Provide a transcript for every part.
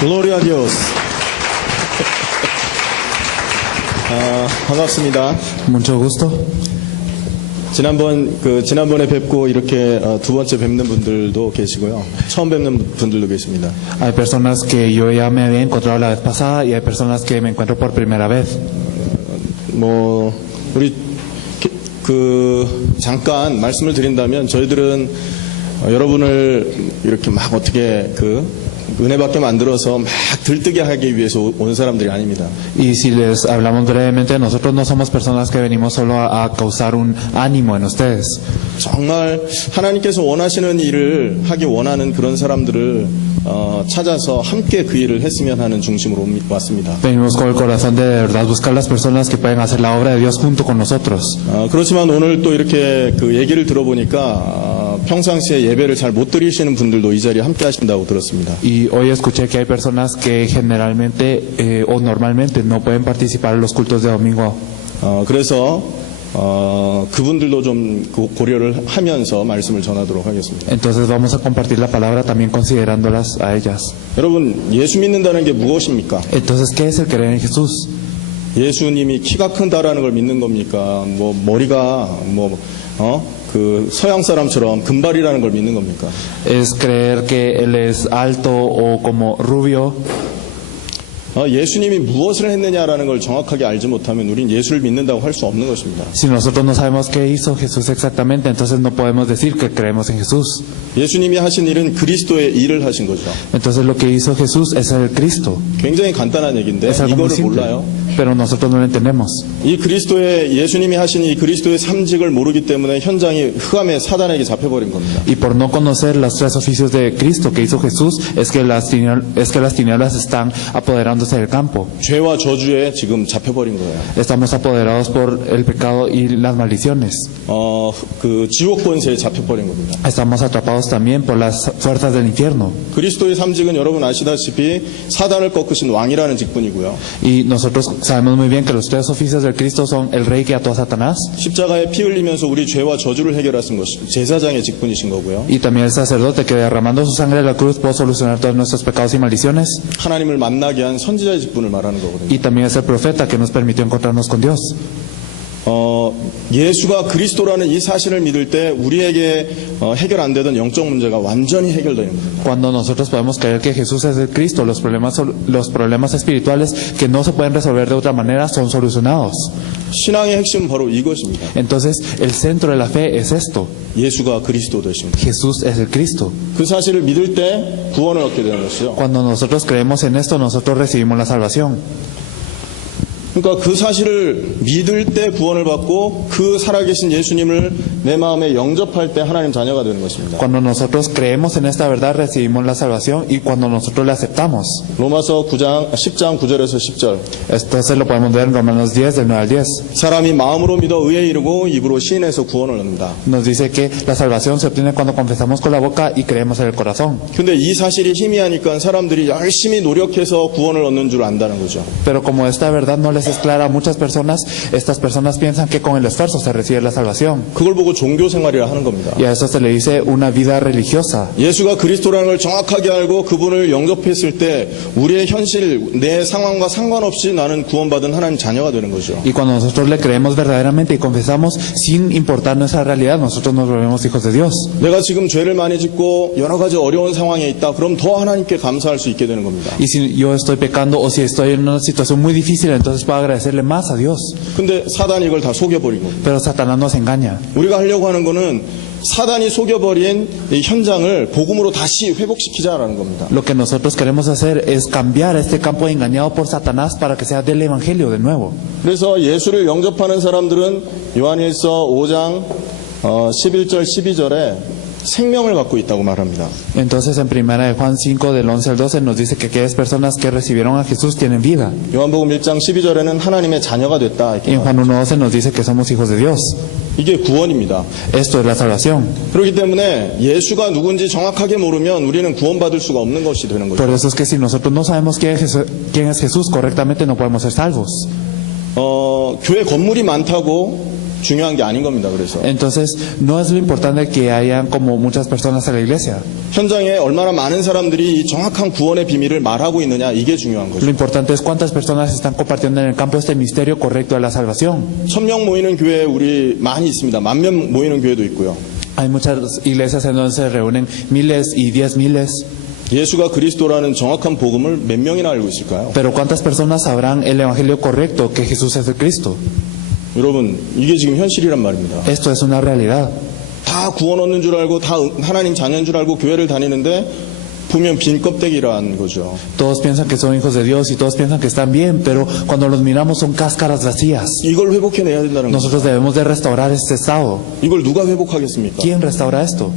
Gloria a Dios. 반갑습니다. Mucho gusto. 지난번에 뵙고 이렇게 두 번째 뵙는 분들도 계시고요. 처음 뵙는 분들도 계십니다. Hay personas que yo ya me había encontrado la vez pasada y hay personas que me encuentro por primera vez. 우리 잠깐 말씀을 드린다면 저희들은 여러분을 이렇게 막 어떻게 은혜 받게 만들어서 막 들뜨게 하기 위해서 온 사람들이 아닙니다. Y si les hablamos brevemente, nosotros no somos personas que venimos solo a causar un ánimo en ustedes. 정말 하나님께서 원하시는 일을 하기 원하는 그런 사람들을 찾아서 함께 그 일을 했으면 하는 중심으로 왔습니다. Venimos con el corazón de verdad buscar las personas que pueden hacer la obra de Dios junto con nosotros. 그렇지만 오늘 또 이렇게 얘기를 들어보니까 평상시에 예배를 잘 못 드리시는 분들도 이 자리에 함께 하신다고 들었습니다. Y hoy escuché que hay personas que generalmente o normalmente no pueden participar en los cultos de domingo. 그래서 그분들도 좀 고려를 하면서 말씀을 전하도록 하겠습니다. Entonces vamos a compartir la palabra también considerándolas a ellas. 여러분, 예수 믿는다는 게 무엇입니까? Entonces, ¿qué es el creer en Jesús? 예수님이 키가 큰다라는 걸 믿는 겁니까? 머리가 서양 사람처럼 금발이라는 걸 믿는 겁니까? ¿Es creer que Él es alto o como rubio? 예수님이 무엇을 했느냐라는 걸 정확하게 알지 못하면 우린 예수를 믿는다고 할 수 없는 것입니다. Si nosotros no sabemos qué hizo Jesús exactamente, entonces no podemos decir que creemos en Jesús. 예수님이 하신 일은 그리스도의 일을 하신 거죠. Entonces lo que hizo Jesús es el Cristo. 굉장히 간단한 얘기인데 Es algo muy 이거를 simple, 몰라요. pero nosotros no lo entendemos. 이 예수님이 하신 이 그리스도의 삼직을 모르기 때문에 현장이 흑암의 사단에게 잡혀버린 겁니다. Y por no conocer los tres oficios de Cristo que hizo Jesús, es que las tinieblas están apoderándose del campo. 죄와 저주에 지금 잡혀버린 거예요. Estamos apoderados por el pecado y las maldiciones. 지옥 권세에 잡혀버린 겁니다. Estamos atrapados también por las fuerzas del infierno. 그리스도의 삼직은 여러분 아시다시피 사단을 꺾으신 왕이라는 직분이고요. Y nosotros sabemos muy bien que los tres oficios del Cristo son el rey que ató a Satanás. 십자가에 피 흘리면서 우리 죄와 저주를 해결하신 것이 제사장의 직분이신 거고요. Y también el sacerdote que derramando su sangre en la cruz puede solucionar todos nuestros pecados y maldiciones. 하나님을 만나게 한 선지자의 직분을 말하는 거거든요. Y también es el profeta que nos permitió encontrarnos con Dios. 예수가 그리스도라는 이 사실을 믿을 때 우리에게 해결 안 되던 영적 문제가 완전히 해결되는 겁니다. Cuando nosotros podemos creer que Jesús es el Cristo, los problemas espirituales que no se pueden resolver de otra manera son solucionados. 신앙의 핵심은 바로 이것입니다. Entonces, el centro de la fe es esto. 예수가 그리스도 되십니다. Jesús es el Cristo. 그 사실을 믿을 때 구원을 얻게 되는 것이죠. Cuando nosotros creemos en esto, nosotros recibimos la salvación. 그러니까 그 사실을 믿을 때 구원을 받고 그 살아계신 예수님을 내 마음에 영접할 때 하나님 자녀가 되는 것입니다. Cuando nosotros creemos en esta verdad, recibimos la salvación y cuando nosotros la aceptamos. 로마서 10장 9절에서 10절. Entonces lo podemos ver en Romanos 10, del 9 al 10. 사람이 마음으로 믿어 의에 이르고 입으로 시인해서 구원을 얻는다. Nos dice que la salvación se obtiene cuando confesamos con la boca y creemos en el corazón. 근데 이 사실이 희미하니까 사람들이 열심히 노력해서 구원을 얻는 줄 안다는 거죠. Pero como esta verdad no les es clara a muchas personas, estas personas piensan que con el esfuerzo se recibe la salvación. 그걸 보고 종교 생활이라 하는 겁니다. Y a eso se le dice una vida religiosa. 예수가 그리스도라는 걸 정확하게 알고 그분을 영접했을 때 우리의 현실, 내 상황과 상관없이 나는 구원받은 하나님 자녀가 되는 거죠. Y cuando nosotros le creemos verdaderamente y confesamos sin importar nuestra realidad, nosotros nos volvemos hijos de Dios. 내가 지금 죄를 많이 짓고 여러 가지 어려운 상황에 있다. 그럼 더 하나님께 감사할 수 있게 되는 겁니다. Y si yo estoy pecando o si estoy en una situación muy difícil, entonces puedo agradecerle más a Dios. 근데 사단이 이걸 다 속여버린 겁니다. Pero Satanás nos engaña. 우리가 하려고 하는 거는 사단이 속여버린 이 현장을 복음으로 다시 회복시키자라는 겁니다. Lo que nosotros queremos hacer es cambiar este campo engañado por Satanás para que sea del Evangelio de nuevo. 그래서 예수를 영접하는 사람들은 요한일서 5장 11절 12절에 생명을 갖고 있다고 말합니다. Entonces en primera de Juan 5 del 11 al 12 nos dice que aquellas personas que recibieron a Jesús tienen vida. 요한복음 1장 12절에는 하나님의 자녀가 됐다. Y en Juan 1:12 nos dice que somos hijos de Dios. 이게 구원입니다. Esto es la salvación. 그렇기 때문에 예수가 누군지 정확하게 모르면 우리는 구원받을 수가 없는 것이 되는 거죠. Por eso es que si nosotros no sabemos quién es Jesús correctamente, no podemos ser salvos. 교회 건물이 많다고 중요한 게 아닌 겁니다. 그래서 Entonces, no es lo importante que hayan como muchas personas en la iglesia. 현장에 얼마나 많은 사람들이 이 정확한 구원의 비밀을 말하고 있느냐, 이게 중요한 Lo 거죠. importante es cuántas personas están compartiendo en el campo este misterio correcto de la salvación. 1000명 모이는 교회 우리 많이 있습니다. 10,000명 모이는 교회도 있고요. Hay muchas iglesias en donde se reúnen miles y 10 miles. 예수가 그리스도라는 정확한 복음을 몇 명이나 알고 있을까요? Pero ¿cuántas personas sabrán el evangelio correcto que Jesús es el Cristo? 여러분, 이게 지금 현실이란 말입니다. Esto es una realidad. 다 구원 얻는 줄 알고 다 하나님 자녀인 줄 알고 교회를 다니는데 보면 빈 껍데기라는 거죠. Todos piensan que son hijos de Dios y todos piensan que están bien, pero cuando los miramos son cáscaras vacías. 이걸 회복해내야 된다는 거죠. Nosotros debemos de restaurar este estado. 이걸 누가 회복하겠습니까? ¿Quién restaura esto?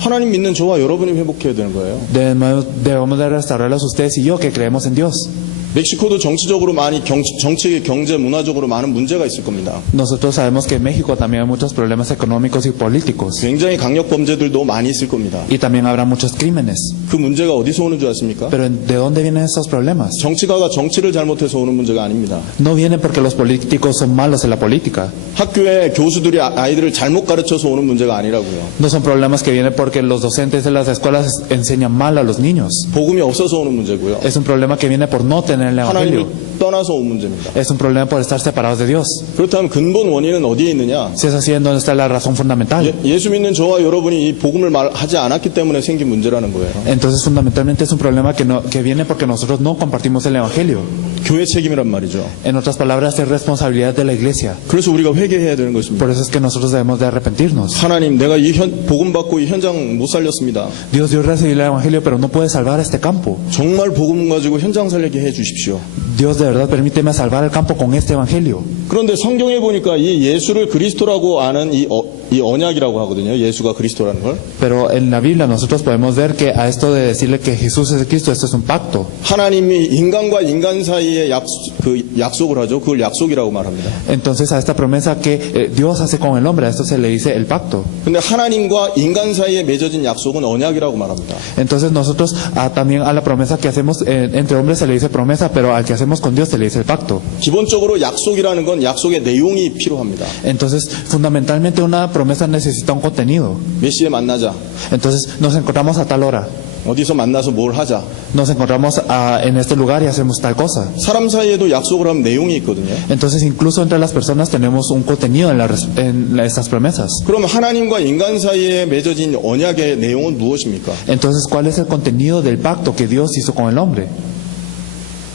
하나님 믿는 저와 여러분이 회복해야 되는 거예요. Debemos de restaurarlos ustedes y yo que creemos en Dios. 멕시코도 정치적으로 많이 정치, 경제, 문화적으로 많은 문제가 있을 겁니다. Nosotros sabemos que en México también hay muchos problemas económicos y políticos. 굉장히 강력 범죄들도 많이 있을 겁니다. Y también habrá muchos crímenes. 그 문제가 어디서 오는 줄 아십니까? Pero ¿de dónde vienen estos problemas? 정치가가 정치를 잘못해서 오는 문제가 아닙니다. No vienen porque los políticos son malos en la política. 학교에 교수들이 아이들을 잘못 가르쳐서 오는 문제가 아니라고요. No son problemas que vienen porque los docentes de las escuelas enseñan mal a los niños. 복음이 없어서 오는 문제고요. Es un problema que viene por no tener el 하나님을 evangelio. 떠나서 온 문제입니다. Es un problema por estar separados de Dios. 그렇다면 근본 원인은 어디에 있느냐? Si es así, ¿en dónde está la razón fundamental? 예수 믿는 저와 여러분이 이 복음을 말하지 않았기 때문에 생긴 문제라는 거예요. Entonces, fundamentalmente es un problema que viene porque nosotros no compartimos el evangelio. 교회 책임이란 말이죠. En otras palabras, es responsabilidad de la iglesia. 그래서 우리가 회개해야 되는 것입니다. Por eso es que nosotros debemos de arrepentirnos. 하나님, 내가 이 복음 받고 이 현장 못 살렸습니다. Dios, yo recibí el evangelio, pero no puede salvar este campo. 정말 복음 가지고 현장 살리게 해 주십시오. Dios, de verdad, permíteme salvar el campo con este evangelio. 그런데 성경에 보니까 이 예수를 그리스도라고 아는 이 언약이라고 하거든요. 예수가 그리스도라는 걸. Pero en la Biblia nosotros podemos ver que a esto de decirle que Jesús es el Cristo, esto es un pacto. 하나님이 인간과 인간 사이에 약속을 하죠. 그걸 약속이라고 말합니다. Entonces a esta promesa que Dios hace con el hombre, a esto se le dice el pacto. 근데 하나님과 인간 사이에 맺어진 약속은 언약이라고 말합니다. Entonces nosotros también a la promesa que hacemos entre hombres se le dice promesa, pero al que hacemos con Dios se le dice el pacto. 기본적으로 약속이라는 건 약속의 내용이 필요합니다. Entonces fundamentalmente una promesa necesita un contenido. 몇 시에 만나자. Entonces nos encontramos a tal hora, 어디서 만나서 뭘 하자. nos encontramos en este lugar y hacemos tal cosa. 사람 사이에도 약속을 하면 내용이 있거든요. Entonces incluso entre las personas tenemos un contenido en estas promesas. 그럼 하나님과 인간 사이에 맺어진 언약의 내용은 무엇입니까? Entonces, ¿cuál es el contenido del pacto que Dios hizo con el hombre?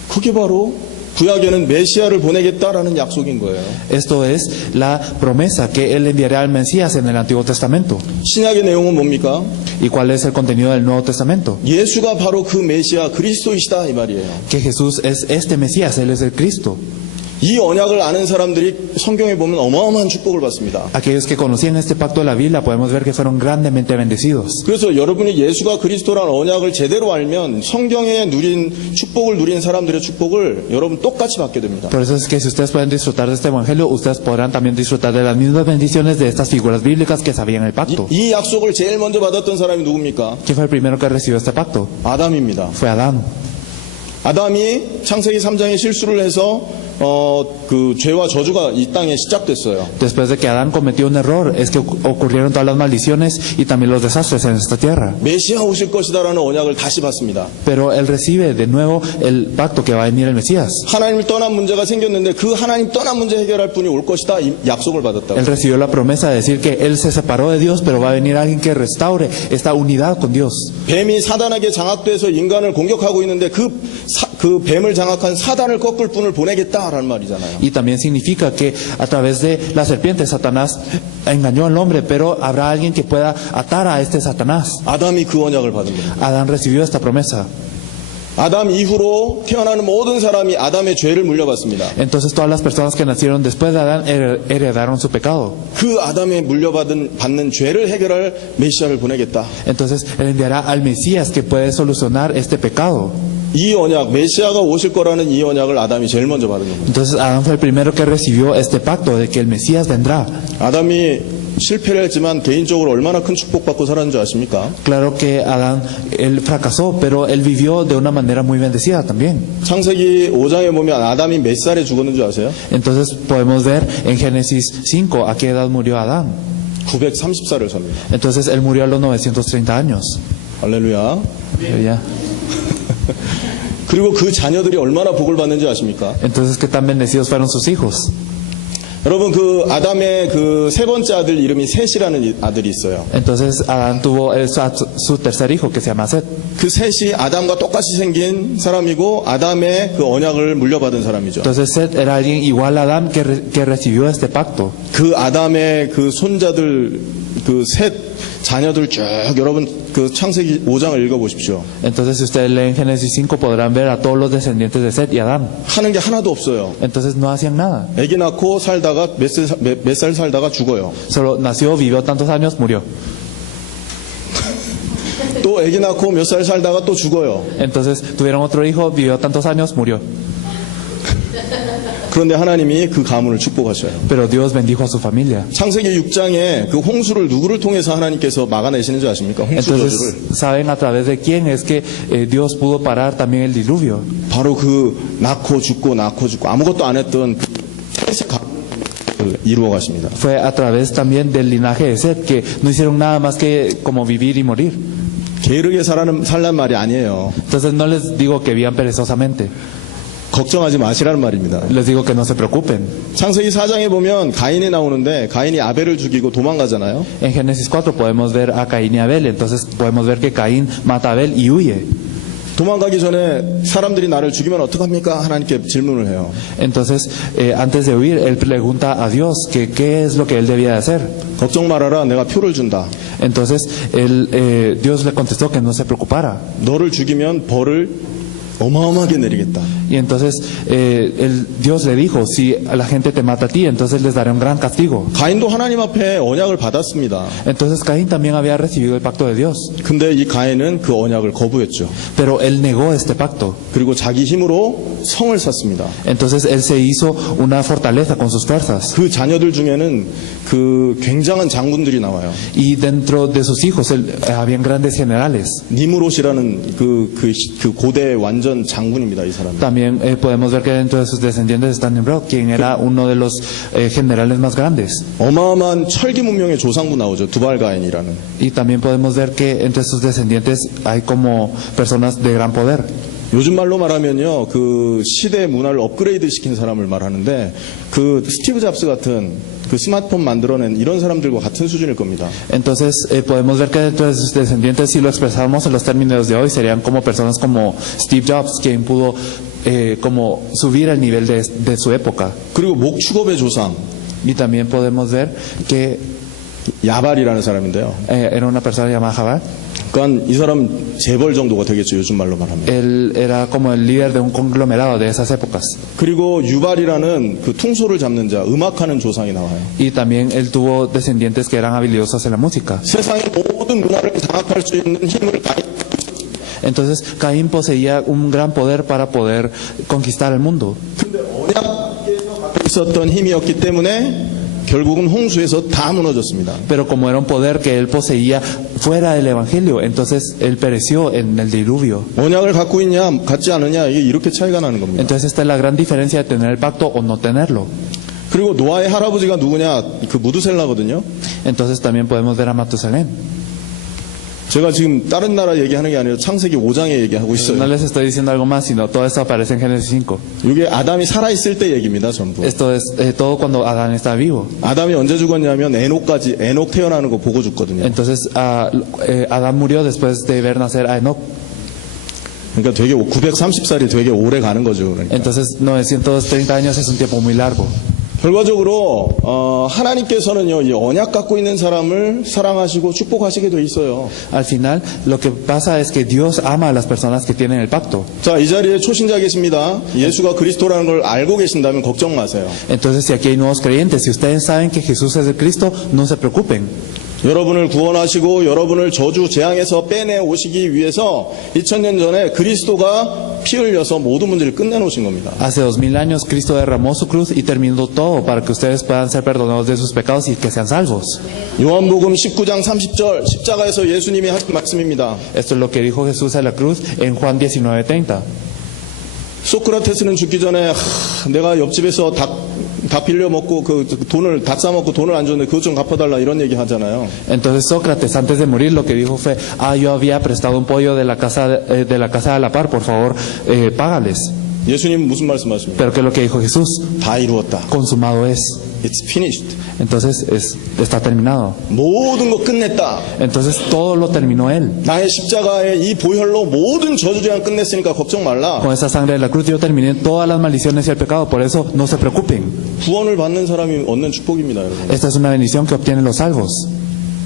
그게 바로 구약에는 메시아를 보내겠다라는 약속인 거예요. Esto es la promesa que Él enviará al Mesías en el Antiguo Testamento. 신약의 내용은 뭡니까? ¿Y cuál es el contenido del Nuevo Testamento? 예수가 바로 그 메시아 그리스도이시다 이 말이에요. Que Jesús es este Mesías, Él es el Cristo. 이 언약을 아는 사람들이 성경에 보면 어마어마한 축복을 받습니다. Aquellos que conocían este pacto de la Biblia podemos ver que fueron grandemente bendecidos. 그래서 여러분이 예수가 그리스도라는 언약을 제대로 알면 성경에 축복을 누린 사람들의 축복을 여러분 똑같이 받게 됩니다. Por eso es que si ustedes pueden disfrutar de este Evangelio, ustedes podrán también disfrutar de las mismas bendiciones de estas figuras bíblicas que sabían el pacto. 이 약속을 제일 먼저 받았던 사람이 누굽니까? ¿Quién fue el primero que recibió este pacto? 아담입니다. Fue Adán. 아담이 창세기 3장에 실수를 해서 그 죄와 저주가 이 땅에 시작됐어요. Después de que Adán cometió un error, es que ocurrieron todas las maldiciones y también los desastres en esta tierra. 메시아 오실 것이다라는 언약을 다시 받습니다. Pero él recibe de nuevo el pacto que va a venir el Mesías. 하나님을 떠난 문제가 생겼는데 그 하나님 떠난 문제 해결할 분이 올 것이다 이 약속을 받았다고. Él recibió la promesa de decir que él se separó de Dios, pero va a venir alguien que restaure esta unidad con Dios. 뱀이 사단에게 장악돼서 인간을 공격하고 있는데 그 뱀을 장악한 사단을 꺾을 분을 보내겠다라는 말이잖아요. Y también significa que a través de la serpiente Satanás engañó al hombre, pero habrá alguien que pueda atar a este Satanás. 아담이 그 언약을 받은 겁니다. Adán recibió esta promesa. 아담 이후로 태어나는 모든 사람이 아담의 죄를 물려받습니다. Entonces todas las personas que nacieron después de Adán heredaron su pecado. 그 아담에 받는 죄를 해결할 메시아를 보내겠다. Entonces él enviará al Mesías que puede solucionar este pecado. 이 언약, 메시아가 오실 거라는 이 언약을 아담이 제일 먼저 받은 겁니다. Entonces Adán fue el primero que recibió este pacto de que el Mesías vendrá. 아담이 실패를 했지만 개인적으로 얼마나 큰 축복받고 살았는 줄 아십니까? Claro que Adán, él fracasó, pero él vivió de una manera muy bendecida también. 창세기 5장에 보면 아담이 몇 살에 죽었는 줄 아세요? Entonces podemos ver en Génesis 5 a qué edad murió Adán. 930살을 삽니다. Entonces él murió a los 930 años. 할렐루야. Ya. 그리고 그 자녀들이 얼마나 복을 받는지 아십니까? Entonces qué tan bendecidos fueron sus hijos. 여러분 그 아담의 그 세 번째 아들 이름이 셋이라는 아들이 있어요. Entonces Adán tuvo su tercer hijo que se llama Set. 그 셋이 아담과 똑같이 생긴 사람이고 아담의 그 언약을 물려받은 사람이죠. Entonces Set era alguien igual a Adán que recibió este pacto. 그 아담의 그 손자들 그 셋 자녀들 쭉 여러분 그 창세기 5장을 읽어보십시오. Entonces si ustedes leen Génesis 5 podrán ver a todos los descendientes de Set y Adán. 하는 게 하나도 없어요. Entonces no hacían nada. 아기 낳고 살다가 몇 살 살다가 죽어요. Solo nació, vivió tantos años, murió. 또 아기 낳고 몇 살 살다가 또 죽어요. Entonces tuvieron otro hijo, vivió tantos años, murió. 그런데 하나님이 그 가문을 축복하셔요. Pero Dios bendijo a su familia. 창세기 6장에 그 홍수를 누구를 통해서 하나님께서 막아내시는 줄 아십니까? 홍수 저주를. Entonces saben a través de quién es que Dios pudo parar también el diluvio. 바로 그 낳고 죽고 아무것도 안 했던 그 셋의 가문을 이루어 가십니다. Fue a través también del linaje de Set que no hicieron nada más que como vivir y morir. 게으르게 살란 말이 아니에요. Entonces no les digo que vivan perezosamente, 걱정하지 마시라는 말입니다. les digo que no se preocupen. 창세기 4장에 보면 가인이 나오는데 가인이 아벨을 죽이고 도망가잖아요. En Génesis 4 podemos ver a Caín y Abel, entonces podemos ver que Caín mata a Abel y huye. 도망가기 전에 사람들이 나를 죽이면 어떡합니까? 하나님께 질문을 해요. Entonces, antes de huir, él pregunta a Dios que qué es lo que él debía de hacer. 걱정 말아라. 내가 표를 준다. Entonces, Dios le contestó que no se preocupara. 너를 죽이면 벌을 어마어마하게 내리겠다. Y entonces Dios le dijo, si la gente te mata a ti, entonces les daré un gran castigo. 가인도 하나님 앞에 언약을 받았습니다. Entonces Caín también había recibido el pacto de Dios, 근데 이 가인은 그 언약을 거부했죠. pero él negó este pacto. 그리고 자기 힘으로 성을 샀습니다. Entonces él se hizo una fortaleza con sus fuerzas. 그 자녀들 중에는 그 굉장한 장군들이 나와요. Y dentro de sus hijos habían grandes generales. 니무롯이라는 그 고대 완전 장군입니다. 이 사람이. También podemos ver que dentro de sus descendientes está Nimrod, quien era uno de los generales más grandes. 어마어마한 철기 문명의 조상도 나오죠. 두발가인이라는. Y también podemos ver que entre sus descendientes hay como personas de gran poder. 요즘 말로 말하면요, 그 시대 문화를 업그레이드 시킨 사람을 말하는데, 그 스티브 잡스 같은 그 스마트폰 만들어낸 이런 사람들과 같은 수준일 겁니다. Entonces podemos ver que dentro de sus descendientes, si lo expresamos en los términos de hoy, serían como personas como Steve Jobs, quien pudo como subir al nivel de su época. 그리고 목축업의 조상, Y también podemos ver que 야발이라는 사람인데요. era una persona llamada Jabal. 그러니까 이 사람 재벌 정도가 되겠죠. 요즘 말로 말하면. Él era como el líder de un conglomerado de esas épocas. 그리고 유발이라는 그 퉁소를 잡는 자, 음악하는 조상이 나와요. Y también él tuvo descendientes que eran habilidosos en la música. 세상의 모든 문화를 장악할 수 있는 힘을 Entonces Caín poseía un gran poder para poder conquistar el mundo. 근데 언약에서 갖고 있었던 힘이었기 때문에 결국은 홍수에서 다 무너졌습니다. Pero como era un poder que él poseía fuera del evangelio, entonces él pereció en el diluvio. 언약을 갖고 있냐, 갖지 않느냐, 이게 이렇게 차이가 나는 겁니다. Entonces esta es la gran diferencia de tener el pacto o no tenerlo. 그리고 노아의 할아버지가 누구냐, 그 무드셀라거든요. Entonces también podemos ver a Matusalén. 제가 지금 다른 나라 얘기하는 게 아니라 창세기 5장에 얘기하고 No 있어요. les estoy diciendo algo más, sino todo esto aparece en Génesis 5. 이게 아담이 살아있을 때 얘기입니다, 전부. Esto es todo cuando Adán está vivo. 아담이 언제 죽었냐면 에녹 태어나는 거 보고 죽거든요. Entonces Adán murió después de ver nacer a Enoc. 그러니까 되게 930살이 되게 오래 가는 거죠. 그러니까. Entonces 930 años es un tiempo muy largo. 결과적으로 하나님께서는요, 이 언약 갖고 있는 사람을 사랑하시고 축복하시게 돼 있어요. Al final, lo que pasa es que Dios ama a las personas que tienen el pacto. 자, 이 자리에 초신자 계십니다. 예수가 그리스도라는 걸 알고 계신다면 걱정 마세요. Entonces, si aquí hay nuevos creyentes, si ustedes saben que Jesús es el Cristo, no se preocupen. 여러분을 구원하시고 여러분을 저주 재앙에서 빼내 오시기 위해서 2000년 전에 그리스도가 피 흘려서 모든 문제를 끝내놓으신 겁니다. Hace 2000 años Cristo derramó su cruz y terminó todo para que ustedes puedan ser perdonados de sus pecados y que sean salvos. 요한복음 19장 30절 십자가에서 예수님이 하신 말씀입니다. Esto es lo que dijo Jesús a la cruz en Juan 19:30. 소크라테스는 죽기 전에 내가 옆집에서 닭 빌려 먹고 그 돈을 닭 싸먹고 돈을 안 줬는데 그것 좀 갚아달라 이런 얘기 하잖아요. Entonces Sócrates antes de morir lo que dijo fue, yo había prestado un pollo de la casa de la par, por favor, págales. 예수님은 무슨 말씀하십니까? Pero ¿qué es lo que dijo Jesús? 다 이루었다. Consumado es. It's finished. Entonces está terminado. 모든 거 끝냈다. Entonces todo lo terminó Él. 나의 십자가의 이 보혈로 모든 저주재앙 끝냈으니까 걱정 말라. Con esa sangre de la cruz yo terminé todas las maldiciones y el pecado, por eso no se preocupen. 구원을 받는 사람이 얻는 축복입니다, 여러분. Esta es una bendición que obtienen los salvos.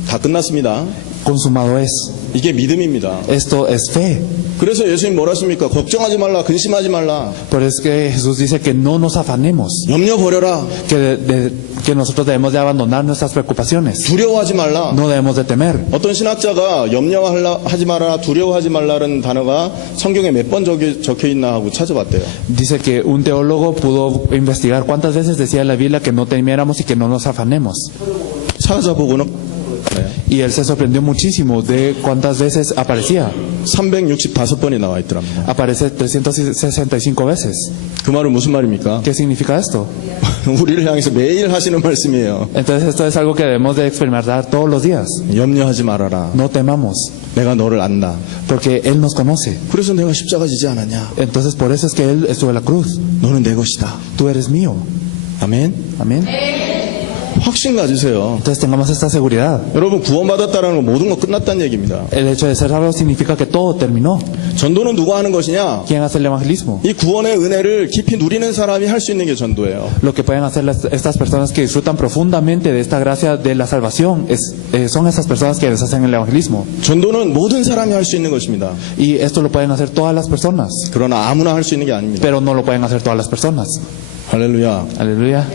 다 끝났습니다. Consumado es. 이게 믿음입니다. Esto es fe. 그래서 예수님 뭐라 했습니까? 걱정하지 말라, 근심하지 말라. Por eso es que Jesús dice que no nos afanemos, 염려 버려라. que nosotros debemos de abandonar nuestras preocupaciones. 두려워하지 말라. No debemos de temer. 어떤 신학자가 염려하지 마라, 두려워하지 말라는 단어가 성경에 몇 번 적혀 있나 하고 찾아봤대요. Dice que un teólogo pudo investigar cuántas veces decía en la Biblia que no temiéramos y que no nos afanemos. 찾아보고는 Y él se sorprendió muchísimo de cuántas veces aparecía. 365번이 나와 있더랍니다. Aparece 365 veces. 그 말은 무슨 말입니까? ¿Qué significa esto? 우리를 향해서 매일 하시는 말씀이에요. Entonces esto es algo que debemos de experimentar todos los días. 염려하지 말아라. No temamos, 내가 너를 안다. porque Él nos conoce. 그래서 내가 십자가 지지 않았냐? Entonces por eso es que Él estuvo en la cruz. 너는 내 것이다. Tú eres mío. 아멘. Amén. 확신 가지세요. Entonces tengamos esta seguridad. 여러분 구원받았다는 건 모든 거 끝났다는 얘기입니다. El hecho de ser salvo significa que todo terminó. 전도는 누가 하는 것이냐? ¿Quién hace el evangelismo? 이 구원의 은혜를 깊이 누리는 사람이 할 수 있는 게 전도예요. Lo que pueden hacer estas personas que disfrutan profundamente de esta gracia de la salvación son esas personas que les hacen el evangelismo. 전도는 모든 사람이 할 수 있는 것입니다. Y esto lo pueden hacer todas las personas, 그러나 아무나 할 수 있는 게 아닙니다. pero no lo pueden hacer todas las personas. 할렐루야. Aleluya.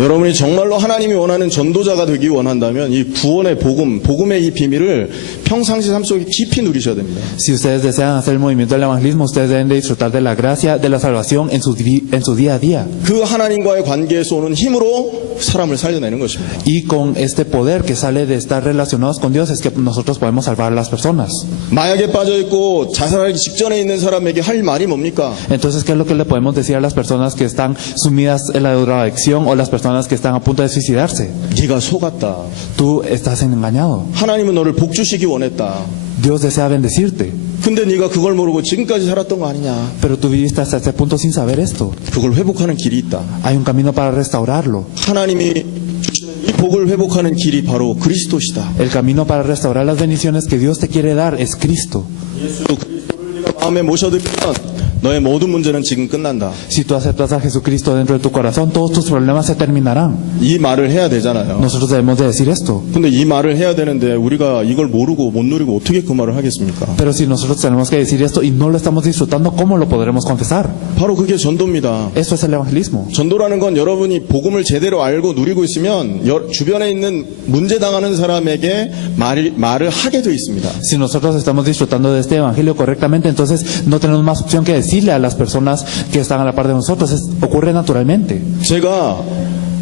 여러분이 정말로 하나님이 원하는 전도자가 되기 원한다면 이 구원의 복음의 이 비밀을 평상시 삶 속에 깊이 누리셔야 됩니다. Si ustedes desean hacer el movimiento del evangelismo, ustedes deben de disfrutar de la gracia de la salvación en su día a día. 그 하나님과의 관계에서 오는 힘으로 사람을 살려내는 것입니다. Y con este poder que sale de estar relacionados con Dios es que nosotros podemos salvar a las personas. 마약에 빠져 있고 자살하기 직전에 있는 사람에게 할 말이 뭡니까? Entonces, ¿qué es lo que le podemos decir a las personas que están sumidas en la drogadicción o las personas que están a punto de suicidarse? 네가 속았다. Tú estás engañado. 하나님은 너를 복 주시기 원했다. Dios desea bendecirte, 근데 네가 그걸 모르고 지금까지 살았던 거 아니냐? pero tú viviste hasta este punto sin saber esto. 그걸 회복하는 길이 있다. Hay un camino para restaurarlo. 하나님이 주시는 이 복을 회복하는 길이 바로 그리스도시다. El camino para restaurar las bendiciones que Dios te quiere dar es Cristo. 그리스도를 네가 마음에 모셔들면 너의 모든 문제는 지금 끝난다. Si tú aceptas a Jesucristo dentro de tu corazón, todos tus problemas se terminarán. 이 말을 해야 되잖아요. Nosotros debemos de decir esto. 근데 이 말을 해야 되는데 우리가 이걸 모르고 못 누리고 어떻게 그 말을 하겠습니까? Pero si nosotros tenemos que decir esto y no lo estamos disfrutando, ¿cómo lo podremos confesar? 바로 그게 전도입니다. Eso es el evangelismo. 전도라는 건 여러분이 복음을 제대로 알고 누리고 있으면 주변에 있는 문제 당하는 사람에게 말을 하게 돼 있습니다. Si nosotros estamos disfrutando de este evangelio correctamente, entonces no tenemos más opción que decirle a las personas que están a la par de nosotros. Ocurre naturalmente. 제가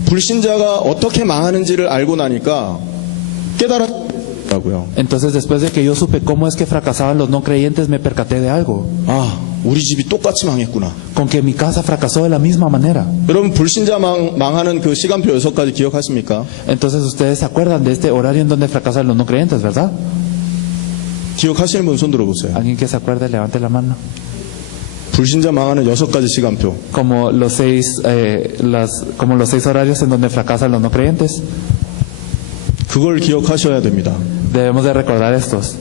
불신자가 어떻게 망하는지를 알고 나니까 깨달았다고요. Entonces, después de que yo supe cómo es que fracasaban los no creyentes, me percaté de algo. 아, 우리 집이 똑같이 망했구나. Con que mi casa fracasó de la misma manera. 여러분 불신자 망하는 그 시간표 6가지 기억하십니까? Entonces, ustedes se acuerdan de este horario en donde fracasan los no creyentes, ¿verdad? 기억하시는 분 손 들어보세요. Alguien que se acuerde, levante la mano. 불신자 망하는 6가지 시간표. Como los seis horarios en donde fracasan los no creyentes. 그걸 기억하셔야 됩니다. Debemos de recordar estos.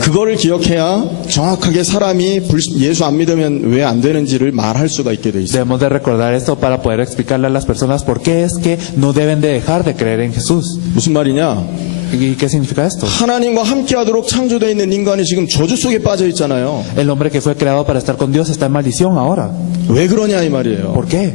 그거를 기억해야 정확하게 사람이 예수 안 믿으면 왜 안 되는지를 말할 수가 있게 돼 있어요. Debemos de recordar esto para poder explicarle a las personas por qué es que no deben de dejar de creer en Jesús. 무슨 말이냐? ¿Y qué significa esto? 하나님과 함께하도록 창조되어 있는 인간이 지금 저주 속에 빠져 있잖아요. El hombre que fue creado para estar con Dios está en maldición ahora. 왜 그러냐 이 말이에요. ¿Por qué?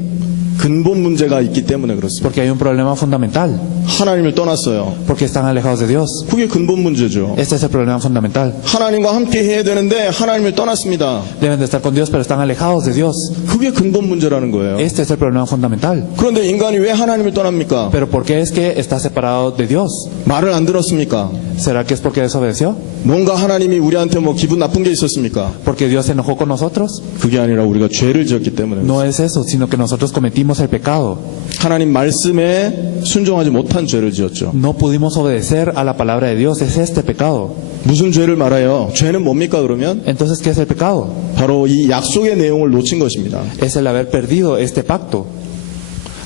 근본 문제가 있기 때문에 그렇습니다. Porque hay un problema fundamental. 하나님을 떠났어요. Porque están alejados de Dios. 그게 근본 문제죠. Este es el problema fundamental. 하나님과 함께 해야 되는데 하나님을 떠났습니다. Deben de estar con Dios, pero están alejados de Dios. 그게 근본 문제라는 거예요. Este es el problema fundamental. 그런데 인간이 왜 하나님을 떠납니까? Pero ¿por qué es que está separado de Dios? 말을 안 들었습니까? ¿Será que es porque desobedeció? 뭔가 하나님이 우리한테 뭐 기분 나쁜 게 있었습니까? ¿Porque Dios se enojó con nosotros? 그게 아니라 우리가 죄를 지었기 때문에 No es eso, sino que nosotros cometimos el pecado. 하나님 말씀에 순종하지 못한 죄를 지었죠. No pudimos obedecer a la palabra de Dios. Es este pecado. 무슨 죄를 말해요? 죄는 뭡니까 그러면? Entonces, ¿qué es el pecado? 바로 이 약속의 내용을 놓친 것입니다. Es el haber perdido este pacto.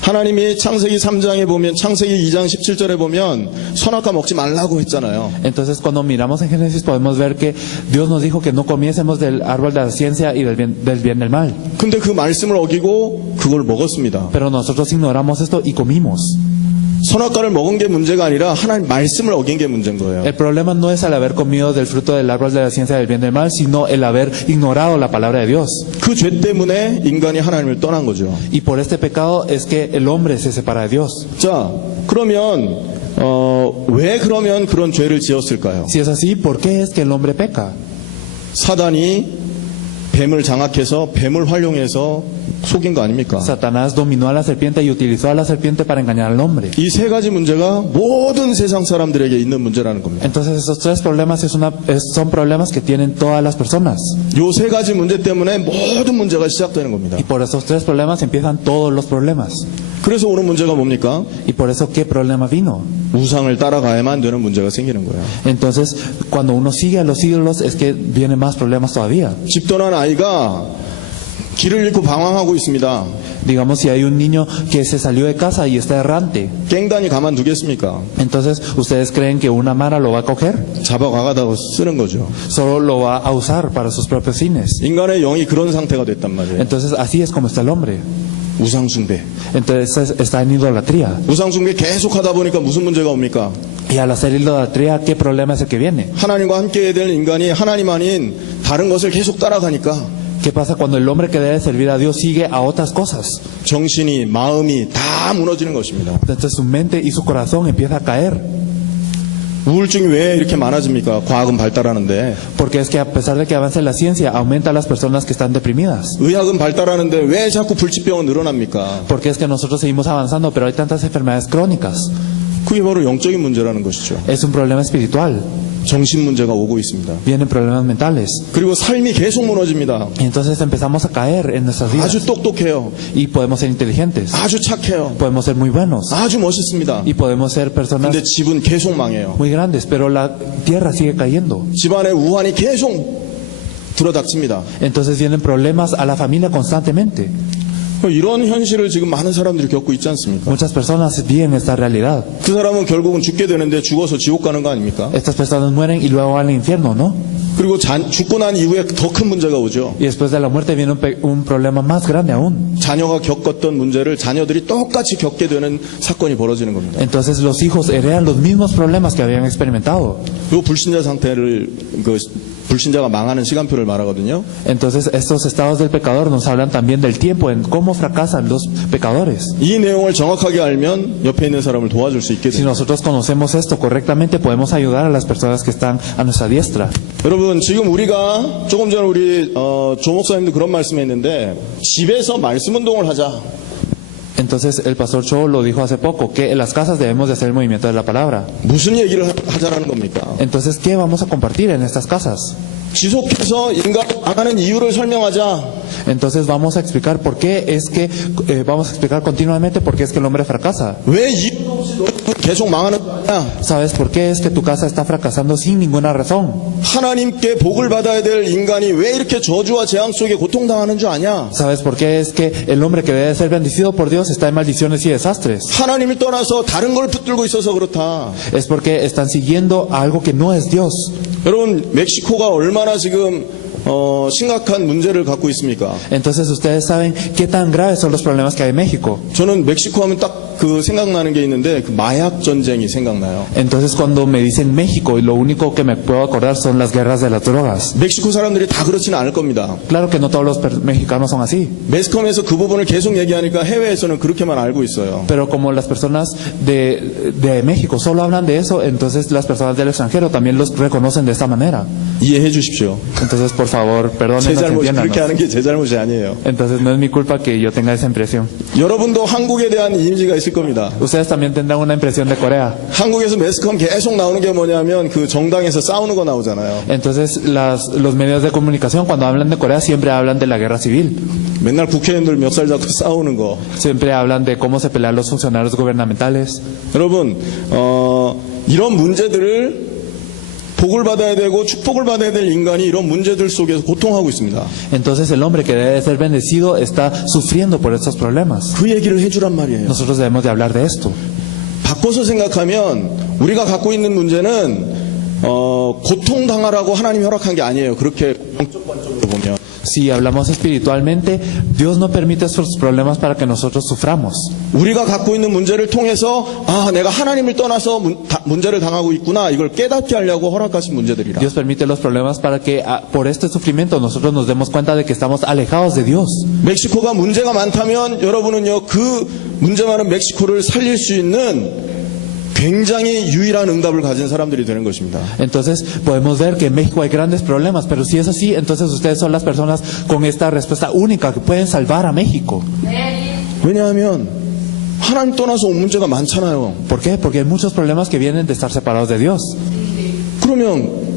하나님이 창세기 3장에 보면 창세기 2장 17절에 보면 선악과 먹지 말라고 했잖아요. Entonces, cuando miramos en Génesis podemos ver que Dios nos dijo que no comiésemos del árbol de la ciencia y del bien del mal. 근데 그 말씀을 어기고 그걸 먹었습니다. Pero nosotros ignoramos esto y comimos. 선악과를 먹은 게 문제가 아니라 하나님 말씀을 어긴 게 문제인 거예요. El problema no es el haber comido del fruto del árbol de la ciencia del bien y del mal, sino el haber ignorado la palabra de Dios. 그 죄 때문에 인간이 하나님을 떠난 거죠. Y por este pecado es que el hombre se separa de Dios. 자, 그러면 왜 그러면 그런 죄를 지었을까요? Si es así, ¿por qué es que el hombre peca? 사단이 뱀을 장악해서 뱀을 활용해서 속인 거 아닙니까? Satanás dominó a la serpiente y utilizó a la serpiente para engañar al hombre. 이 세 가지 문제가 모든 세상 사람들에게 있는 문제라는 겁니다. Entonces esos tres problemas son problemas que tienen todas las personas. 요 세 가지 문제 때문에 모든 문제가 시작되는 겁니다. Y por esos tres problemas empiezan todos los problemas. 그래서 오는 문제가 뭡니까? Y por eso, ¿qué problema vino? 우상을 따라가야만 되는 문제가 생기는 거예요. Entonces, cuando uno sigue a los ídolos es que vienen más problemas todavía. 집 떠난 아이가 길을 잃고 방황하고 있습니다. Digamos, si hay un niño que se salió de casa y está errante, 깽단이 가만두겠습니까? entonces, ¿ustedes creen que una mara lo va a coger? 잡아가다가 쓰는 거죠. Solo lo va a usar para sus propios fines. 인간의 영이 그런 상태가 됐단 말이에요. Entonces, así es como está el hombre. 우상숭배. Entonces, está en idolatría. 우상숭배 계속 하다 보니까 무슨 문제가 옵니까? Y al hacer idolatría, ¿qué problema es el que viene? 하나님과 함께 해야 될 인간이 하나님 아닌 다른 것을 계속 따라가니까 ¿Qué pasa cuando el hombre que debe servir a Dios sigue a otras cosas? 정신이, 마음이 다 무너지는 것입니다. Entonces su mente y su corazón empieza a caer. 우울증이 왜 이렇게 많아집니까? 과학은 발달하는데. Porque es que a pesar de que avance la ciencia, aumenta las personas que están deprimidas. 의학은 발달하는데 왜 자꾸 불치병은 늘어납니까? Porque es que nosotros seguimos avanzando, pero hay tantas enfermedades crónicas. 그게 바로 영적인 문제라는 것이죠. Es un problema espiritual. 정신 문제가 오고 있습니다. Vienen problemas mentales. 그리고 삶이 계속 무너집니다. Y entonces empezamos a caer en nuestras vidas. 아주 똑똑해요. Y podemos ser inteligentes. 아주 착해요. Podemos ser muy buenos. 아주 멋있습니다. Y podemos ser personas 근데 집은 계속 망해요. muy grandes, pero la tierra sigue cayendo. 집안에 우환이 계속 들어닥칩니다. Entonces vienen problemas a la familia constantemente. 이런 현실을 지금 많은 사람들이 겪고 있지 않습니까? Muchas personas viven esta realidad. 그 사람은 결국은 죽게 되는데 죽어서 지옥 가는 거 아닙니까? Estas personas mueren y luego van al infierno, ¿no? 그리고 죽고 난 이후에 더 큰 문제가 오죠. Y después de la muerte viene un problema más grande aún. 자녀가 겪었던 문제를 자녀들이 똑같이 겪게 되는 사건이 벌어지는 겁니다. Entonces los hijos heredan los mismos problemas que habían experimentado. 이 불신자 상태를 불신자가 망하는 시간표를 말하거든요. Entonces estos estados del pecador nos hablan también del tiempo en cómo fracasan los pecadores. 이 내용을 정확하게 알면 옆에 있는 사람을 도와줄 수 있게 Si 됩니다. nosotros conocemos esto correctamente, podemos ayudar a las personas que están a nuestra diestra. 여러분 지금 우리가 조금 전에 우리 조 목사님도 그런 말씀했는데 집에서 말씀 운동을 하자. Entonces el pastor Cho lo dijo hace poco, que en las casas debemos de hacer el movimiento de la palabra. 무슨 얘기를 하자라는 겁니까? Entonces, ¿qué vamos a compartir en estas casas? 지속해서 인간을 망하는 이유를 설명하자. Entonces vamos a explicar por qué es que, vamos a explicar continuamente por qué es que el hombre fracasa. 왜 이유 없이 너희는 계속 망하는 거 아니야? ¿Sabes por qué es que tu casa está fracasando sin ninguna razón? 하나님께 복을 받아야 될 인간이 왜 이렇게 저주와 재앙 속에 고통당하는 줄 아냐? ¿Sabes por qué es que el hombre que debe ser bendecido por Dios está en maldiciones y desastres? 하나님을 떠나서 다른 걸 붙들고 있어서 그렇다. Es porque están siguiendo a algo que no es Dios. 여러분 멕시코가 얼마나 지금 심각한 문제를 갖고 있습니까? Entonces ustedes saben qué tan graves son los problemas que hay en México. 저는 멕시코 하면 딱 그 생각나는 게 있는데 그 마약 전쟁이 생각나요. Entonces cuando me dicen México, y lo único que me puedo acordar son las guerras de las drogas. 멕시코 사람들이 다 그렇지는 않을 겁니다. Claro que no todos los mexicanos son así, 매스컴에서 그 부분을 계속 얘기하니까 해외에서는 그렇게만 알고 있어요. pero como las personas de México solo hablan de eso, entonces las personas del extranjero también los reconocen de esta manera. 이해해 주십시오. Entonces, por favor, 제 perdónennos, 잘못, 그렇게 entiéndanos. 하는 게 제 잘못이 아니에요. Entonces no es mi culpa que yo tenga esa impresión. 여러분도 한국에 대한 이미지가 있을 겁니다. Ustedes también tendrán una impresión de Corea. 한국에서 매스컴 계속 나오는 게 뭐냐면 그 정당에서 싸우는 거 나오잖아요. Entonces los medios de comunicación cuando hablan de Corea siempre hablan de la guerra civil. 맨날 국회의원들 멱살 잡고 싸우는 거. Siempre hablan de cómo se pelean los funcionarios gubernamentales. 여러분, 이런 문제들을 복을 받아야 되고 축복을 받아야 될 인간이 이런 문제들 속에서 고통하고 있습니다. Entonces el hombre que debe ser bendecido está sufriendo por estos problemas. 그 얘기를 해주란 말이에요. Nosotros debemos de hablar de esto. 바꿔서 생각하면 우리가 갖고 있는 문제는 고통당하라고 하나님이 허락한 게 아니에요. 그렇게 영적 관점으로 보면. Si hablamos espiritualmente, Dios no permite estos problemas para que nosotros suframos. 우리가 갖고 있는 문제를 통해서 내가 하나님을 떠나서 문제를 당하고 있구나 이걸 깨닫게 하려고 허락하신 문제들이라. Dios permite los problemas para que por este sufrimiento nosotros nos demos cuenta de que estamos alejados de Dios. 멕시코가 문제가 많다면 여러분은요 그 문제 많은 멕시코를 살릴 수 있는 굉장히 유일한 응답을 가진 사람들이 되는 것입니다. Entonces podemos ver que en México hay grandes problemas, pero si es así, entonces ustedes son las personas con esta respuesta única que pueden salvar a México. 왜냐하면 하나님 떠나서 온 문제가 많잖아요. ¿Por qué? Porque hay muchos problemas que vienen de estar separados de Dios. 그러면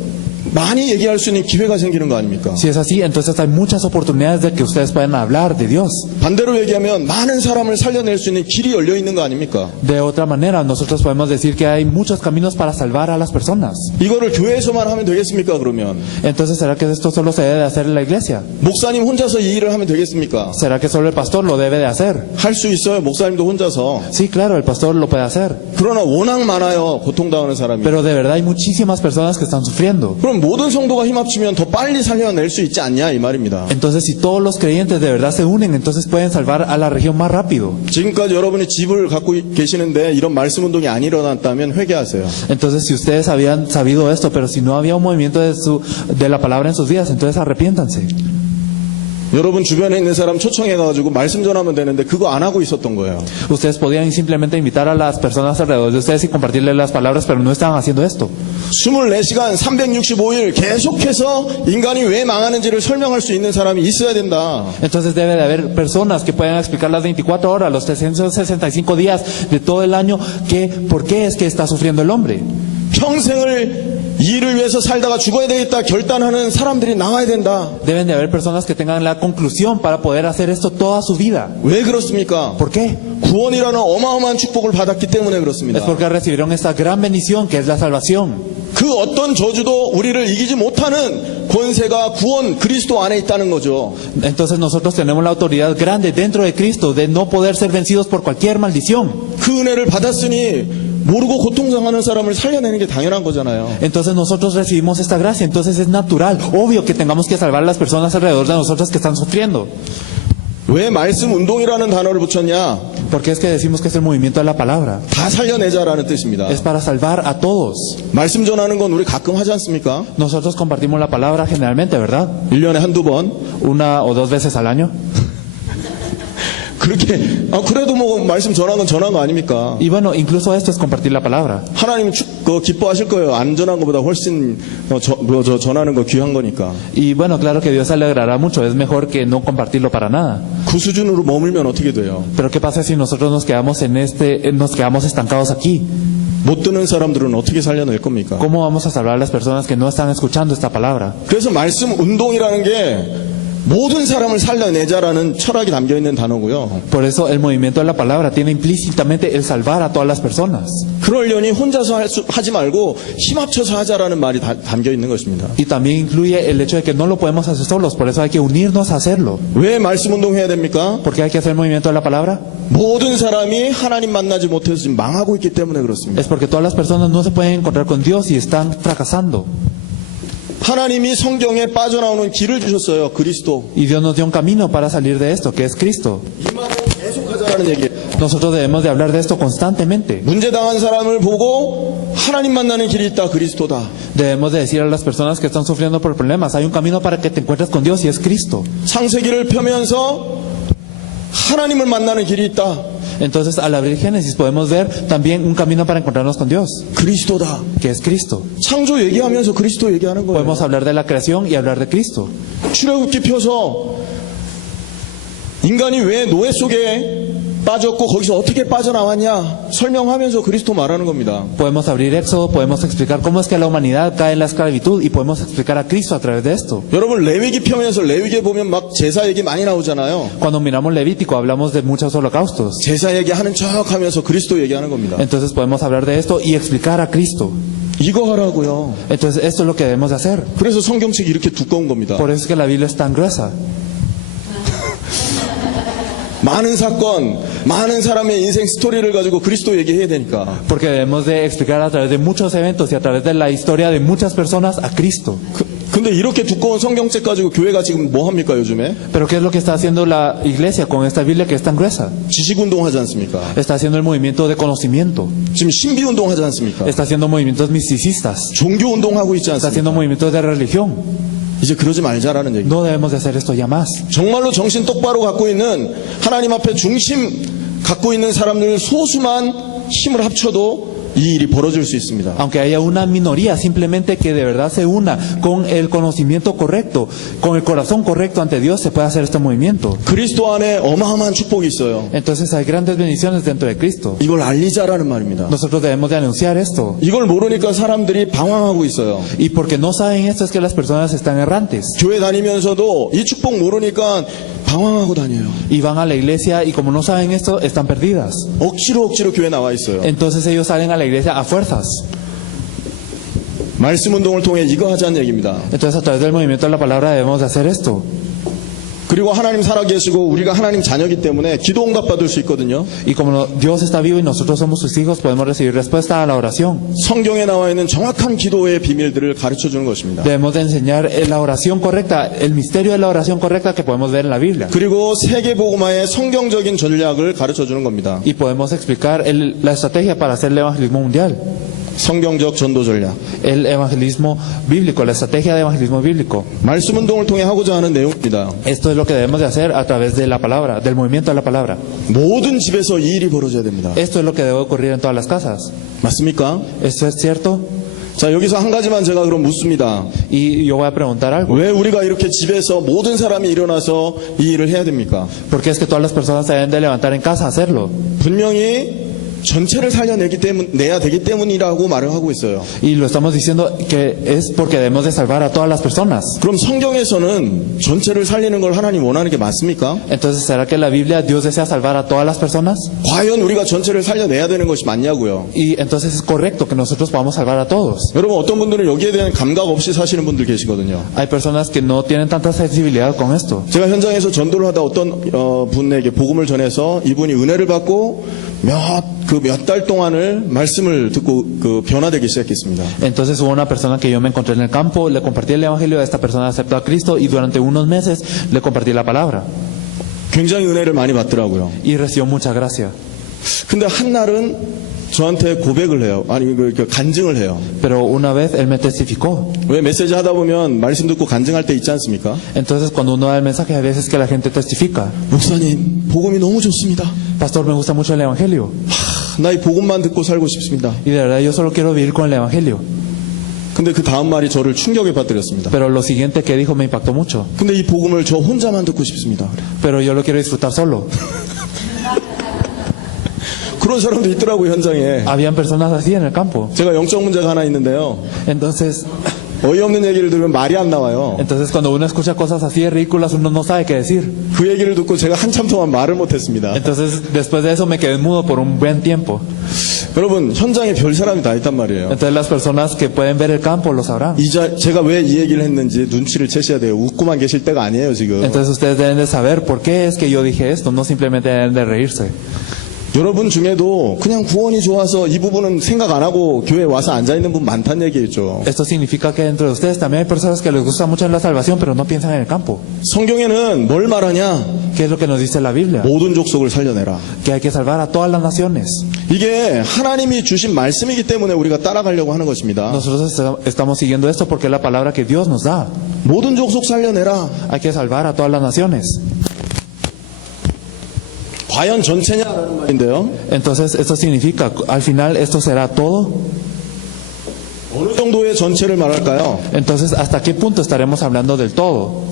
많이 얘기할 수 있는 기회가 생기는 거 아닙니까? Si es así, entonces hay muchas oportunidades de que ustedes puedan hablar de Dios. 반대로 얘기하면 많은 사람을 살려낼 수 있는 길이 열려 있는 거 아닙니까? De otra manera, nosotros podemos decir que hay muchos caminos para salvar a las personas. 이거를 교회에서만 하면 되겠습니까? 그러면 Entonces, ¿será que esto solo se debe de hacer en la iglesia? 목사님 혼자서 이 일을 하면 되겠습니까? ¿Será que solo el pastor lo debe de hacer? 할 수 있어요. 목사님도 혼자서. Sí, claro, el pastor lo puede hacer. 그러나 워낙 많아요. 고통당하는 사람이. Pero de verdad hay muchísimas personas que están sufriendo. 그럼 모든 성도가 힘합치면 더 빨리 살려낼 수 있지 않냐 이 말입니다. Entonces, si todos los creyentes de verdad se unen, entonces pueden salvar a la región más rápido. 지금까지 여러분이 집을 갖고 계시는데 이런 말씀 운동이 안 일어났다면 회개하세요. Entonces, si ustedes habían sabido esto, pero si no había un movimiento de la palabra en sus vidas, entonces arrepiéntanse. 여러분 주변에 있는 사람 초청해가지고 말씀 전하면 되는데 그거 안 하고 있었던 거예요. Ustedes podían simplemente invitar a las personas alrededor de ustedes y compartirles las palabras, pero no estaban haciendo esto. 24시간 365일 계속해서 인간이 왜 망하는지를 설명할 수 있는 사람이 있어야 된다. Entonces debe de haber personas que puedan explicar las 24 horas, los 365 días de todo el año, por qué es que está sufriendo el hombre. 평생을 이 일을 위해서 살다가 죽어야 되겠다 결단하는 사람들이 나와야 된다. Deben de haber personas que tengan la conclusión para poder hacer esto toda su vida. 왜 그렇습니까? ¿Por qué? 구원이라는 어마어마한 축복을 받았기 때문에 Es 그렇습니다. porque recibieron esta gran bendición que es la salvación. 그 어떤 저주도 우리를 이기지 못하는 권세가 구원 그리스도 안에 있다는 거죠. Entonces nosotros tenemos la autoridad grande dentro de Cristo de no poder ser vencidos por cualquier maldición. 그 은혜를 받았으니 모르고 고통당하는 사람을 살려내는 게 당연한 거잖아요. Entonces nosotros recibimos esta gracia, entonces es natural, obvio que tengamos que salvar a las personas alrededor de nosotros que están sufriendo. 왜 말씀 운동이라는 단어를 붙였냐? Porque es que decimos que es el movimiento de la palabra. 다 살려내자라는 뜻입니다. Es para salvar a todos. 말씀 전하는 건 우리 가끔 하지 않습니까? Nosotros compartimos la palabra generalmente, ¿verdad? 1년에 한두 번. Una o dos veces al año. 그렇게 그래도 뭐 말씀 전한 건 전한 거 아닙니까? Y bueno, incluso esto es compartir la palabra. 하나님은 기뻐하실 거예요. 안 전한 것보다 훨씬 전하는 거 귀한 거니까. Y bueno, claro que Dios se alegrará mucho, es mejor que no compartirlo para nada. 그 수준으로 머물면 어떻게 돼요? Pero ¿qué pasa si nosotros nos quedamos estancados aquí? 못 듣는 사람들은 어떻게 살려낼 겁니까? ¿Cómo vamos a salvar a las personas que no están escuchando esta palabra? 그래서 말씀 운동이라는 게 모든 사람을 살려내자라는 철학이 담겨 있는 단어고요. Por eso el movimiento de la palabra tiene implícitamente el salvar a todas las personas. 그러려니 혼자서 하지 말고 힘합쳐서 하자라는 말이 담겨 있는 것입니다. Y también incluye el hecho de que no lo podemos hacer solos, por eso hay que unirnos a hacerlo. 왜 말씀 운동해야 됩니까? ¿Por qué hay que hacer el movimiento de la palabra? 모든 사람이 하나님 만나지 못해서 지금 망하고 있기 때문에 그렇습니다. Es porque todas las personas no se pueden encontrar con Dios y están fracasando. 하나님이 성경에 빠져나오는 길을 주셨어요. 그리스도. Y Dios nos dio un camino para salir de esto, que es Cristo. 이 말을 계속 하자라는 얘기예요. Nosotros debemos de hablar de esto constantemente. 문제 당한 사람을 보고 하나님 만나는 길이 있다. 그리스도다. Debemos de decir a las personas que están sufriendo por problemas, hay un camino para que te encuentres con Dios y es Cristo. 창세기를 펴면서 하나님을 만나는 길이 있다. Entonces, al abrir Génesis podemos ver también un camino para encontrarnos con Dios, 그리스도다. que es Cristo. 창조 얘기하면서 그리스도 얘기하는 거예요. Podemos hablar de la creación y hablar de Cristo. 출애굽기 펴서 인간이 왜 노예 속에 빠졌고 거기서 어떻게 빠져나왔냐 설명하면서 그리스도 말하는 겁니다. Podemos abrir Éxodo, podemos explicar cómo es que la humanidad cae en la esclavitud y podemos explicar a Cristo a través de esto. 여러분 레위기 펴면서 레위기에 보면 막 제사 얘기 많이 나오잖아요. Cuando miramos Levítico hablamos de muchos holocaustos. 제사 얘기하는 척 하면서 그리스도 얘기하는 겁니다. Entonces podemos hablar de esto y explicar a Cristo. 이거 하라고요. Entonces esto es lo que debemos de hacer. 그래서 성경책이 이렇게 두꺼운 겁니다. Por eso es que la Biblia es tan gruesa. 많은 사건, 많은 사람의 인생 스토리를 가지고 그리스도 얘기해야 되니까. Porque debemos de explicar a través de muchos eventos y a través de la historia de muchas personas a Cristo. 근데 이렇게 두꺼운 성경책 가지고 교회가 지금 뭐 합니까 요즘에? Pero ¿qué es lo que está haciendo la iglesia con esta Biblia que es tan gruesa? 지식운동 하지 않습니까? Está haciendo el movimiento de conocimiento. 지금 신비운동 하지 않습니까? Está haciendo movimientos misticistas. 종교운동 하고 있지 Está haciendo 않습니까? movimientos de religión. 이제 그러지 말자라는 얘기. No debemos de hacer esto ya más. 정말로 정신 똑바로 갖고 있는 하나님 앞에 중심 갖고 있는 사람들 소수만 힘을 합쳐도 이 일이 벌어질 수 있습니다. Aunque haya una minoría simplemente que de verdad se una con el conocimiento correcto, con el corazón correcto ante Dios, se puede hacer este movimiento. 그리스도 안에 어마어마한 축복이 있어요. Entonces hay grandes bendiciones dentro de Cristo. 이걸 알리자라는 말입니다. Nosotros debemos de anunciar esto. 이걸 모르니까 사람들이 방황하고 있어요. Y porque no saben esto es que las personas están errantes. 교회 다니면서도 이 축복 모르니까 방황하고 다녀요. Y van a la iglesia y como no saben esto, están perdidas. 억지로 교회 나와 있어요. Entonces ellos salen a la iglesia a fuerzas. 말씀 운동을 통해 이거 하자는 얘기입니다. Entonces a través del movimiento de la palabra debemos de hacer esto. 그리고 하나님 살아계시고 우리가 하나님 자녀이기 때문에 기도 응답 받을 수 있거든요. Y como Dios está vivo y nosotros somos sus hijos, podemos recibir respuesta a la oración. 성경에 나와 있는 정확한 기도의 비밀들을 가르쳐 주는 것입니다. Debemos de enseñar la oración correcta, el misterio de la oración correcta que podemos ver en la Biblia. 그리고 세계복음화의 성경적인 전략을 가르쳐 주는 겁니다. Y podemos explicar la estrategia para hacer el evangelismo mundial. 성경적 전도 전략. El evangelismo bíblico, la estrategia de evangelismo bíblico. 말씀 운동을 통해 하고자 하는 내용입니다. Esto es lo que debemos de hacer a través de la palabra, del movimiento de la palabra. 모든 집에서 이 일이 벌어져야 됩니다. Esto es lo que debe ocurrir en todas las casas. 맞습니까? ¿Esto es cierto? 자, 여기서 한 가지만 제가 그럼 묻습니다. Y yo voy a preguntar algo. 왜 우리가 이렇게 집에서 모든 사람이 일어나서 이 일을 해야 됩니까? ¿Por qué es que todas las personas se deben de levantar en casa a hacerlo? 분명히 전체를 내야 되기 때문이라고 말을 하고 있어요. Y lo estamos diciendo que es porque debemos de salvar a todas las personas. 그럼 성경에서는 전체를 살리는 걸 하나님 원하는 게 맞습니까? Entonces, ¿será que en la Biblia Dios desea salvar a todas las personas? 과연 우리가 전체를 살려내야 되는 것이 맞냐고요. Y entonces es correcto que nosotros podamos salvar a todos. 여러분 어떤 분들은 여기에 대한 감각 없이 사시는 분들 계시거든요. Hay personas que no tienen tanta sensibilidad con esto. 제가 현장에서 전도를 하다 어떤 분에게 복음을 전해서 이분이 은혜를 받고 몇 달 동안을 말씀을 듣고 변화되기 시작했습니다. Entonces hubo una persona que yo me encontré en el campo, le compartí el evangelio, esta persona aceptó a Cristo y durante unos meses le compartí la palabra. 굉장히 은혜를 많이 받더라고요. Y recibió mucha gracia. 근데 한 날은 저한테 고백을 해요. 아니 간증을 해요. Pero una vez él me testificó. 왜 메시지 하다 보면 말씀 듣고 간증할 때 있지 않습니까? Entonces cuando uno da el mensaje hay veces que la gente testifica. 목사님 복음이 너무 좋습니다. Pastor, me gusta mucho el evangelio. 나 이 복음만 듣고 살고 싶습니다. Y de verdad yo solo quiero vivir con el evangelio. 근데 그 다음 말이 저를 충격에 빠뜨렸습니다. Pero lo siguiente que dijo me impactó mucho. 근데 이 복음을 저 혼자만 듣고 싶습니다. Pero yo lo quiero disfrutar solo. 그런 사람도 있더라고요, 현장에. Habían personas así en el campo. 제가 영적 문제가 하나 있는데요. Entonces 어이없는 얘기를 들으면 말이 안 나와요. cuando uno escucha cosas así de ridículas uno no sabe qué decir. 그 얘기를 듣고 제가 한참 동안 말을 못했습니다. Entonces después de eso me quedé mudo por un buen tiempo. 여러분 현장에 별 사람이 다 있단 말이에요. Entonces las personas que pueden ver el campo lo sabrán. 제가 왜 이 얘기를 했는지 눈치를 채셔야 돼요. 웃고만 계실 때가 아니에요 지금. Entonces ustedes deben de saber por qué es que yo dije esto, no simplemente deben de reírse. 여러분 중에도 그냥 구원이 좋아서 이 부분은 생각 안 하고 교회에 와서 앉아 있는 분 많다는 얘기겠죠. Esto significa que dentro de ustedes también hay personas que les gusta mucho la salvación, pero no piensan en el campo. 성경에는 뭘 말하냐? ¿Qué es lo que nos dice la Biblia? 모든 족속을 살려내라. Que hay que salvar a todas las naciones. 이게 하나님이 주신 말씀이기 때문에 우리가 따라가려고 하는 것입니다. Nosotros estamos siguiendo esto porque es la palabra que Dios nos da. 모든 족속 살려내라. Hay que salvar a todas las naciones. 과연 전체냐라는 말인데요. Entonces, esto significa, al final, ¿esto será todo? 어느 정도의 전체를 말할까요? Entonces, ¿hasta qué punto estaremos hablando del todo?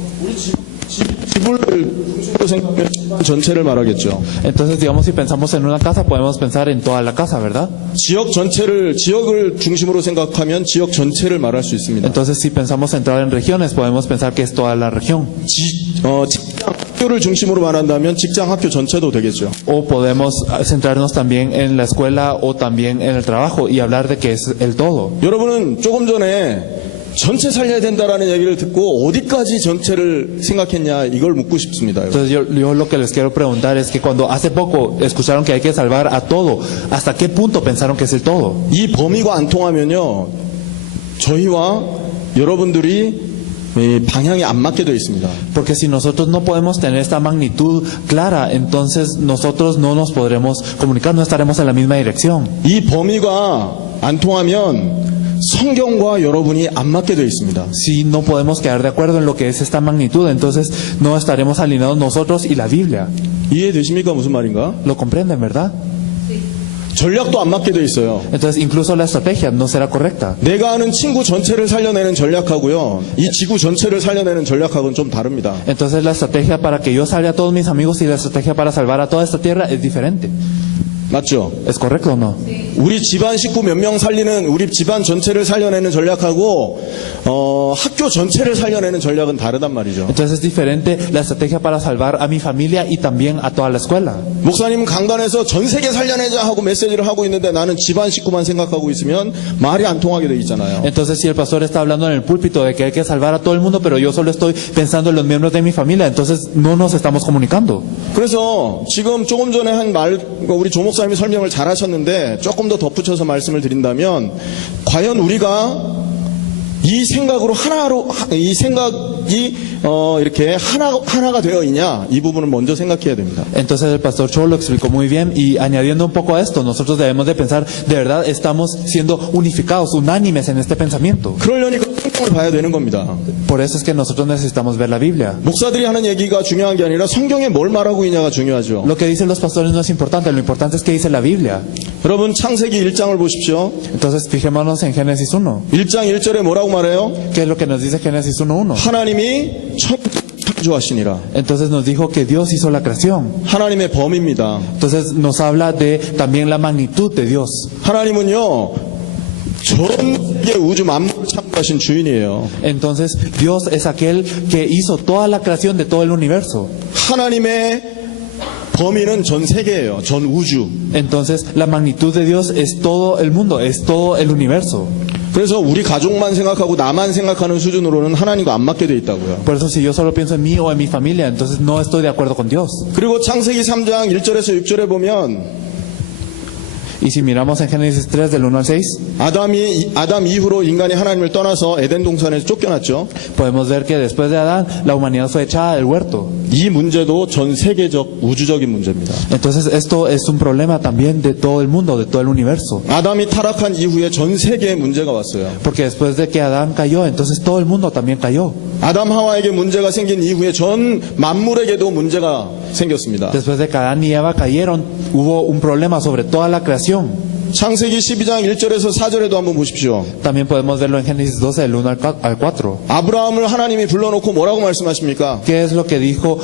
집을 중심으로 생각하면 집안 전체를 말하겠죠. Entonces, digamos, si pensamos en una casa, podemos pensar en toda la casa, ¿verdad? 지역을 중심으로 생각하면 지역 전체를 말할 수 있습니다. Entonces, si pensamos centrar en regiones, podemos pensar que es toda la región. 직장, 학교를 중심으로 말한다면 직장, 학교 전체도 되겠죠. O podemos centrarnos también en la escuela o también en el trabajo y hablar de que es el todo. 여러분은 조금 전에 전체 살려야 된다라는 얘기를 듣고 어디까지 전체를 생각했냐 이걸 묻고 싶습니다. Entonces yo lo que les quiero preguntar es que cuando hace poco escucharon que hay que salvar a todo, ¿hasta qué punto pensaron que es el todo? 이 범위가 안 통하면요 저희와 여러분들이 방향이 안 맞게 되어 있습니다. Porque si nosotros no podemos tener esta magnitud clara, entonces nosotros no nos podremos comunicar, no estaremos en la misma dirección. 이 범위가 안 통하면 성경과 여러분이 안 맞게 되어 있습니다. Si no podemos quedar de acuerdo en lo que es esta magnitud, entonces no estaremos alineados nosotros y la Biblia. 이해되십니까? 무슨 말인가? ¿Lo comprenden, verdad? 전략도 안 맞게 되어 있어요. Entonces incluso la estrategia no será correcta. 내가 아는 친구 전체를 살려내는 전략하고요. 이 지구 전체를 살려내는 전략하고는 좀 다릅니다. Entonces la estrategia para que yo salve a todos mis amigos y la estrategia para salvar a toda esta tierra es diferente. 맞죠? ¿Es correcto o no? 우리 집안 식구 몇 명 살리는 우리 집안 전체를 살려내는 전략하고 학교 전체를 살려내는 전략은 다르단 말이죠. Entonces es diferente la estrategia para salvar a mi familia y también a toda la escuela. 목사님 강단에서 전 세계 살려내자 하고 메시지를 하고 있는데 나는 집안 식구만 생각하고 있으면 말이 안 통하게 돼 있잖아요. Entonces si el pastor está hablando en el púlpito de que hay que salvar a todo el mundo, pero yo solo estoy pensando en los miembros de mi familia, entonces no nos estamos comunicando. 그래서 지금 조금 전에 한 말 우리 조 목사님이 설명을 잘 하셨는데 조금 더 덧붙여서 말씀을 드린다면 과연 우리가 이 생각으로 이 생각이 이렇게 하나가 되어 있냐 이 부분을 먼저 생각해야 됩니다. Entonces el pastor Cho lo explicó muy bien y añadiendo un poco a esto, nosotros debemos de pensar, de verdad estamos siendo unificados, unánimes en este pensamiento. 그러려니까 성경을 봐야 되는 겁니다. Por eso es que nosotros necesitamos ver la Biblia. 목사들이 하는 얘기가 중요한 게 아니라 성경에 뭘 말하고 있냐가 중요하죠. Lo que dicen los pastores no es importante, lo importante es que dice la Biblia. 여러분 창세기 1장을 보십시오. Entonces fijémonos en Génesis 1. 1장 1절에 뭐라고 말해요? ¿Qué es lo que nos dice Génesis 1:1? 하나님이 창조하시니라. Entonces nos dijo que Dios hizo la creación. 하나님의 범위입니다. Entonces nos habla de también la magnitud de Dios. 하나님은요 전 세계 우주 만물을 창조하신 주인이에요. Entonces Dios es aquel que hizo toda la creación de todo el universo. 하나님의 범위는 전 세계예요. 전 우주. Entonces la magnitud de Dios es todo el mundo, es todo el universo. 그래서 우리 가족만 생각하고 나만 생각하는 수준으로는 하나님과 안 맞게 돼 있다고요. Por eso si yo solo pienso en mí o en mi familia, entonces no estoy de acuerdo con Dios. 그리고 창세기 3장 1절에서 6절에 보면 Y si miramos en Génesis 3 del 1 al 6, 아담 이후로 인간이 하나님을 떠나서 에덴 동산에서 쫓겨났죠. podemos ver que después de Adán, la humanidad fue echada del huerto. 이 문제도 전 세계적 우주적인 문제입니다. Entonces esto es un problema también de todo el mundo, de todo el universo. 아담이 타락한 이후에 전 세계에 문제가 왔어요. Porque después de que Adán cayó, entonces todo el mundo también cayó. 아담 하와에게 문제가 생긴 이후에 전 만물에게도 문제가 생겼습니다. Después de que Adán y Eva cayeron, hubo un problema sobre toda la creación. 창세기 12장 1절에서 4절에도 한번 보십시오. También podemos verlo en Génesis 12 del 1 al 4. 아브라함을 하나님이 불러놓고 뭐라고 말씀하십니까? ¿Qué es lo que dijo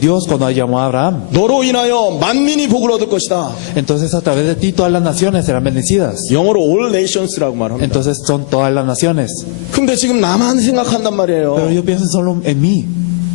Dios cuando llamó a Abraham? 너로 인하여 만민이 복을 얻을 것이다. Entonces a través de ti todas las naciones serán bendecidas. 영어로 all nations라고 말합니다. Entonces son todas las naciones. 근데 지금 나만 생각한단 Pero 말이에요. yo pienso solo en mí.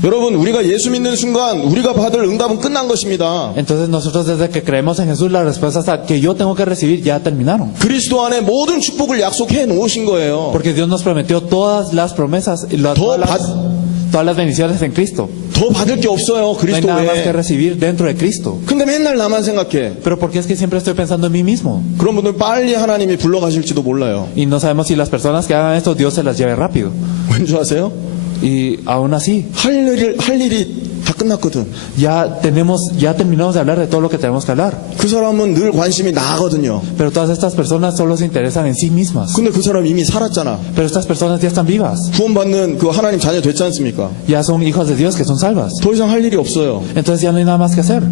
여러분 우리가 예수 믿는 순간 우리가 받을 응답은 끝난 것입니다. Entonces nosotros desde que creemos en Jesús, las respuestas que yo tengo que recibir ya terminaron. 그리스도 안에 모든 축복을 약속해 놓으신 거예요. Porque Dios nos prometió todas las promesas, todas las bendiciones en Cristo. 더 더 받을 게 없어요. No hay 그리스도 nada más que 외에. recibir dentro de Cristo. 근데 맨날 나만 생각해. Pero ¿por qué es que siempre estoy pensando en mí mismo? 그런 분들 빨리 하나님이 불러가실지도 몰라요. Y no sabemos si las personas que hagan esto, Dios se las lleve rápido. 왠지 아세요? Y aún así, 할 일이 다 끝났거든. ya terminamos de hablar de todo lo que tenemos que hablar. 그 사람은 늘 관심이 나거든요. Pero todas estas personas solo se interesan en sí mismas. 근데 그 사람 이미 살았잖아. Pero estas personas ya están vivas. 구원받는 그 하나님 자녀 됐지 않습니까? Ya son hijos de Dios que son salvas. 더 이상 할 일이 없어요. Entonces ya no hay nada más que hacer.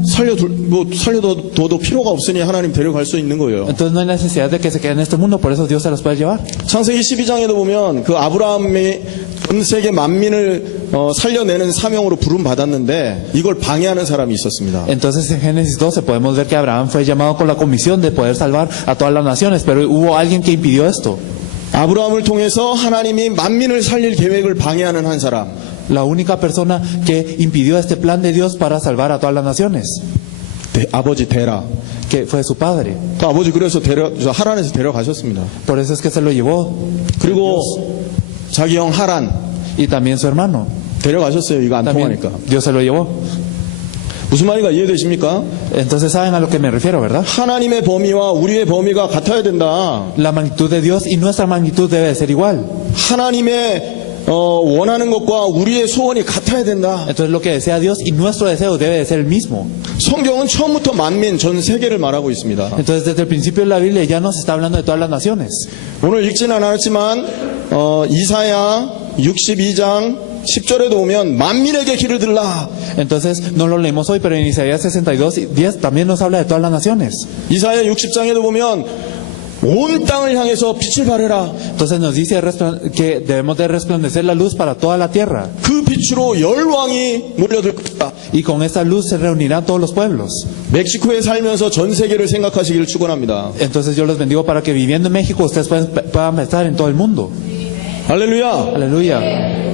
살려둬도 필요가 없으니 하나님 데려갈 수 있는 거예요. Entonces no hay necesidad de que se queden en este mundo, por eso Dios se los puede llevar. 창세기 12장에도 보면 그 아브라함이 전 세계 만민을 살려내는 사명으로 부름 받았는데 이걸 방해하는 사람이 있었습니다. Entonces en Génesis 12 podemos ver que Abraham fue llamado con la comisión de poder salvar a todas las naciones, pero hubo alguien que impidió esto. 아브라함을 통해서 하나님이 만민을 살릴 계획을 방해하는 한 사람. La única persona que impidió este plan de Dios para salvar a todas las naciones, 아버지 데라. que fue su padre. 그 아버지 그래서 하란에서 데려가셨습니다. Por eso es que se lo llevó. 그리고 자기 형 하란 Y también su hermano. 데려가셨어요. 이거 안 También 통하니까. Dios se lo llevó. 무슨 말인가 이해되십니까? Entonces saben a lo que me refiero, ¿verdad? 하나님의 범위와 우리의 범위가 같아야 된다. La magnitud de Dios y nuestra magnitud debe de ser igual. 하나님의 원하는 것과 우리의 소원이 같아야 된다. Entonces lo que desea Dios y nuestro deseo debe de ser el mismo. 성경은 처음부터 만민 전 세계를 말하고 있습니다. Entonces desde el principio de la Biblia ya nos está hablando de todas las naciones. 오늘 읽지는 않았지만 이사야 62장 10절에도 보면 만민에게 길을 들라. Entonces no lo leemos hoy, pero en Isaías 62:10 también nos habla de todas las naciones. 이사야 60장에도 보면 온 땅을 향해서 빛을 발해라. Entonces nos dice que debemos de resplandecer la luz para toda la tierra. 그 빛으로 열왕이 몰려들 것이다. Y con esa luz se reunirán todos los pueblos. 멕시코에 살면서 전 세계를 생각하시기를 축원합니다. Entonces yo los bendigo para que viviendo en México ustedes puedan pensar en todo el mundo. 할렐루야. Aleluya.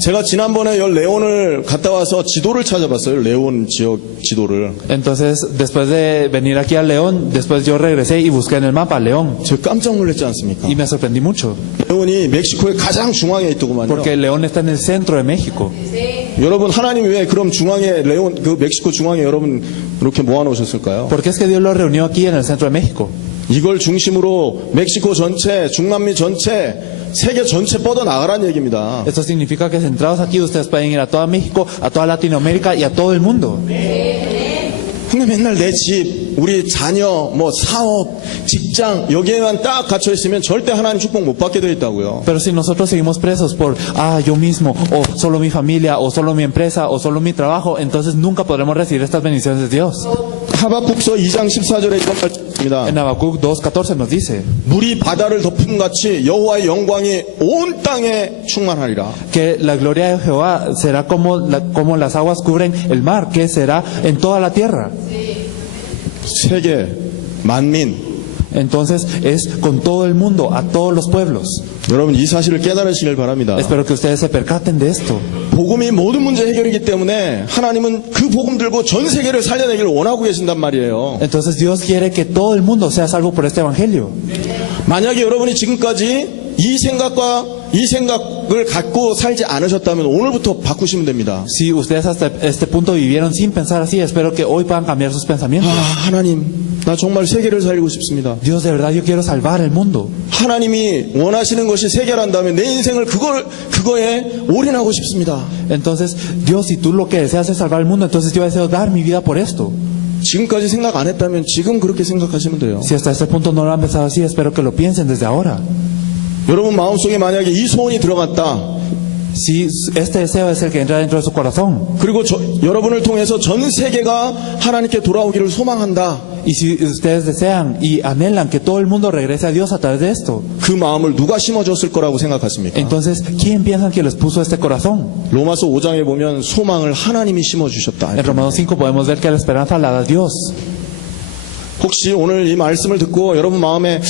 제가 지난번에 레온을 갔다 와서 지도를 찾아봤어요. 레온 지역 지도를. Entonces después de venir aquí a León, después yo regresé y busqué en el mapa León. 제가 깜짝 놀랐지 않습니까? Y me sorprendí mucho. 레온이 멕시코의 가장 중앙에 있더구만요. Porque León está en el centro de México. 여러분 하나님이 왜 그럼 중앙에 레온 그 멕시코 중앙에 여러분 이렇게 모아놓으셨을까요? ¿Por qué es que Dios lo reunió aquí en el centro de México? 이걸 중심으로 멕시코 전체, 중남미 전체, 세계 전체 뻗어 나가라는 얘기입니다. Esto significa que centrados aquí ustedes pueden ir a toda México, a toda Latinoamérica y a todo el mundo. 근데 맨날 내 집, 우리 자녀, 뭐 사업, 직장 여기에만 딱 갇혀 있으면 절대 하나님 축복 못 받게 돼 있다고요. Pero si nosotros seguimos presos por, yo mismo, o solo mi familia, o solo mi empresa, o solo mi trabajo, entonces nunca podremos recibir estas bendiciones de Dios. 하박국서 2장 14절에 이런 말씀입니다. En Habacuc 2:14 nos dice 물이 바다를 덮음같이 여호와의 영광이 온 땅에 충만하리라. que la gloria de Jehová será como las aguas cubren el mar, que será en toda la tierra. 세계, 만민. Entonces es con todo el mundo, a todos los pueblos. 여러분 이 사실을 깨달으시길 바랍니다. Espero que ustedes se percaten de esto. 복음이 모든 문제 해결이기 때문에 하나님은 그 복음 들고 전 세계를 살려내기를 원하고 계신단 말이에요. Entonces Dios quiere que todo el mundo sea salvo por este evangelio. 만약에 여러분이 지금까지 이 생각을 갖고 살지 않으셨다면 오늘부터 바꾸시면 됩니다. Si ustedes hasta este punto vivieron sin pensar así, espero que hoy puedan cambiar sus pensamientos. 하나님, 나 정말 세계를 살리고 싶습니다. Dios, de verdad yo quiero salvar el mundo. 하나님이 원하시는 것이 세계란다면 내 인생을 그거에 올인하고 싶습니다. Entonces, Dios, si tú lo que deseas es salvar el mundo, entonces yo deseo dar mi vida por esto. 지금까지 생각 안 했다면 지금 그렇게 생각하시면 돼요. Si hasta este punto no lo han pensado así, espero que lo piensen desde ahora. 여러분 마음속에 만약에 이 소원이 들어갔다. Si este deseo es el que entra dentro de su corazón, 그리고 여러분을 통해서 전 세계가 하나님께 돌아오기를 소망한다. y si ustedes desean y anhelan que todo el mundo regrese a Dios a través de esto, 그 마음을 누가 심어줬을 거라고 생각하십니까? entonces, ¿quién piensan que les puso este corazón? 로마서 5장에 보면 소망을 하나님이 심어주셨다. En Romanos 5 podemos ver que la esperanza la da Dios. 혹시 오늘 이 말씀을 듣고 여러분 마음에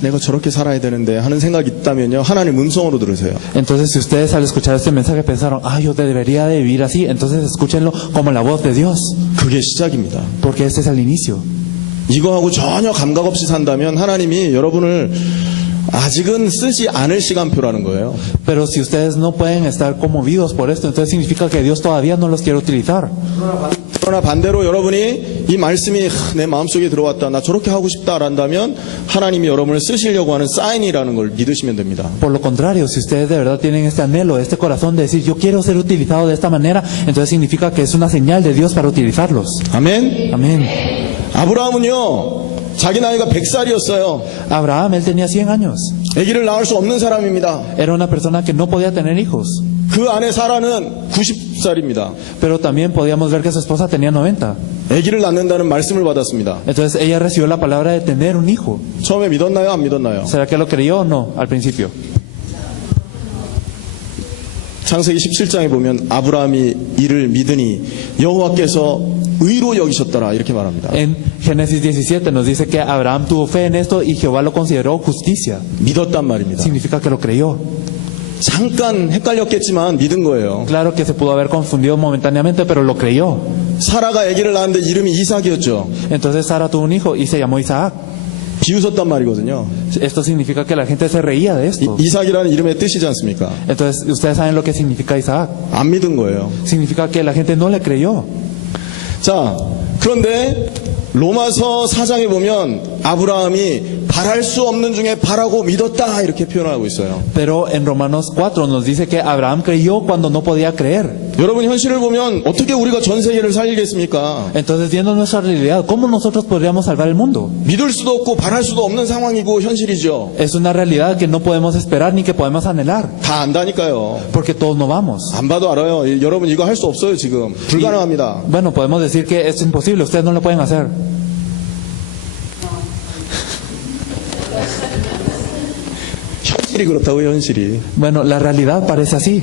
내가 저렇게 살아야 되는데 하는 생각이 있다면요, 하나님 음성으로 들으세요. Entonces, si ustedes al escuchar este mensaje pensaron, yo debería de vivir así, entonces escúchenlo como la voz de Dios, 그게 시작입니다. porque este es el inicio. 이거하고 전혀 감각 없이 산다면 하나님이 여러분을 아직은 쓰지 않을 시간표라는 거예요. Pero si ustedes no pueden estar conmovidos por esto, entonces significa que Dios todavía no los quiere utilizar. 그러나 반대로 여러분이 이 말씀이 내 마음속에 들어왔다, 나 저렇게 하고 싶다란다면 하나님이 여러분을 쓰시려고 하는 사인이라는 걸 믿으시면 됩니다. Por lo contrario, si ustedes de verdad tienen este anhelo, este corazón de decir yo quiero ser utilizado de esta manera, entonces significa que es una señal de Dios para utilizarlos. 아멘. Amén. 아브라함은요, 자기 나이가 100살이었어요. Abraham, él tenía 100 años. 아기를 낳을 수 없는 사람입니다. Era una persona que no podía tener hijos. 그 아내 사라는 90살입니다. Pero también podíamos ver que su esposa tenía 90. 아기를 낳는다는 말씀을 받았습니다. Entonces ella recibió la palabra de tener un hijo. 처음에 믿었나요? 안 믿었나요? ¿Será que lo creyó o no al principio? 창세기 17장에 보면 아브라함이 이를 믿으니 여호와께서 의로 여기셨더라 이렇게 말합니다. En Génesis 17 nos dice que Abraham tuvo fe en esto y Jehová lo consideró justicia. 믿었단 말입니다. Significa que lo creyó. 잠깐 헷갈렸겠지만 믿은 거예요. Claro que se pudo haber confundido momentáneamente, pero lo creyó. 사라가 아기를 낳았는데 이름이 이삭이었죠. Entonces Sara tuvo un hijo y se llamó Isaac. 비웃었단 말이거든요. Esto significa que la gente se reía de esto. 이삭이라는 이름의 뜻이지 않습니까? Entonces ustedes saben lo que significa Isaac. 안 믿은 거예요. Significa que la gente no le creyó. 자, 그런데 로마서 4장에 보면 아브라함이 바랄 수 없는 중에 바라고 믿었다 이렇게 표현하고 있어요. Pero en Romanos 4 nos dice que Abraham creyó cuando no podía creer. 여러분 현실을 보면 어떻게 우리가 전 세계를 살리겠습니까? Entonces, viendo nuestra realidad, ¿cómo nosotros podríamos salvar el mundo? 믿을 수도 없고 바랄 수도 없는 상황이고 현실이죠. Es una realidad que no podemos esperar ni que podemos anhelar, 다 안다니까요. porque todos no vamos. 안 봐도 알아요. 여러분 이거 할 수 없어요 지금. 불가능합니다. Bueno, podemos decir que es imposible, ustedes no lo pueden hacer. 현실이 그렇다고요, 현실이. Bueno, la realidad parece así.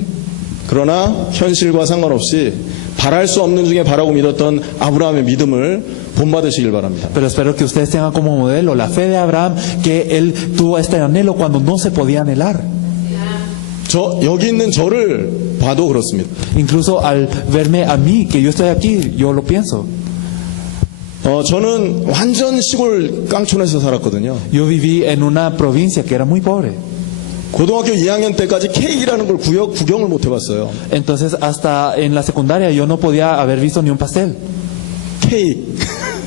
그러나 현실과 상관없이 바랄 수 없는 중에 바라고 믿었던 아브라함의 믿음을 본받으시길 바랍니다. Pero espero que ustedes tengan como modelo la fe de Abraham, que él tuvo este anhelo cuando no se podía anhelar. 여기 있는 저를 봐도 그렇습니다. Incluso al verme a mí, que yo estoy aquí, yo lo pienso. 저는 완전 시골 깡촌에서 살았거든요. Yo viví en una provincia que era muy pobre. 고등학교 2학년 때까지 케이크라는 걸 구경을 못 해봤어요. Entonces, hasta en la secundaria yo no podía haber visto ni un pastel, 케이크.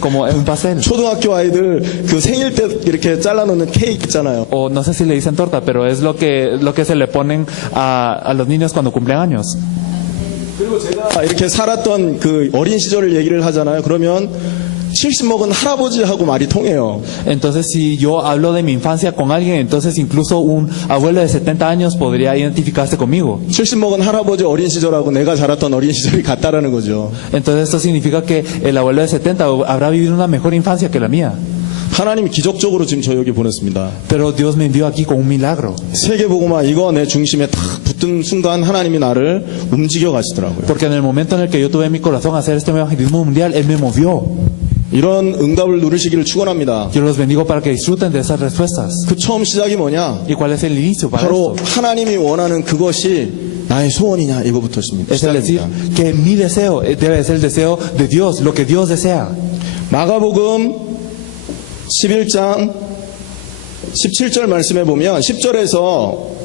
como un pastel. 초등학교 아이들 그 생일 때 이렇게 잘라놓는 케이크 있잖아요. O no sé si le dicen torta, pero es lo que se le ponen a los niños cuando cumplen años. 그리고 제가 이렇게 살았던 그 어린 시절을 얘기를 하잖아요. 그러면 70 먹은 할아버지하고 말이 통해요. Entonces, si yo hablo de mi infancia con alguien, entonces incluso un abuelo de 70 años podría identificarse conmigo. 70 먹은 할아버지 어린 시절하고 내가 자랐던 어린 시절이 같다라는 거죠. Entonces, esto significa que el abuelo de 70 habrá vivido una mejor infancia que la mía. 하나님이 기적적으로 지금 저 여기 보냈습니다. Pero Dios me envió aquí con un milagro. 세계복음화 이거 내 중심에 탁 붙은 순간 하나님이 나를 움직여 가시더라고요. Porque en el momento en el que yo tuve en mi corazón hacer este evangelismo mundial, Él me movió. 이런 응답을 누리시기를 축원합니다. Yo los bendigo para que disfruten de esas respuestas. 그 처음 시작이 뭐냐? ¿Y cuál es el inicio para 바로 esto? 하나님이 원하는 그것이 나의 소원이냐 이거부터 Es el decir 시작입니다. que mi deseo debe ser el deseo de Dios, lo que Dios desea. 마가복음 11장 17절 말씀에 보면 10절에서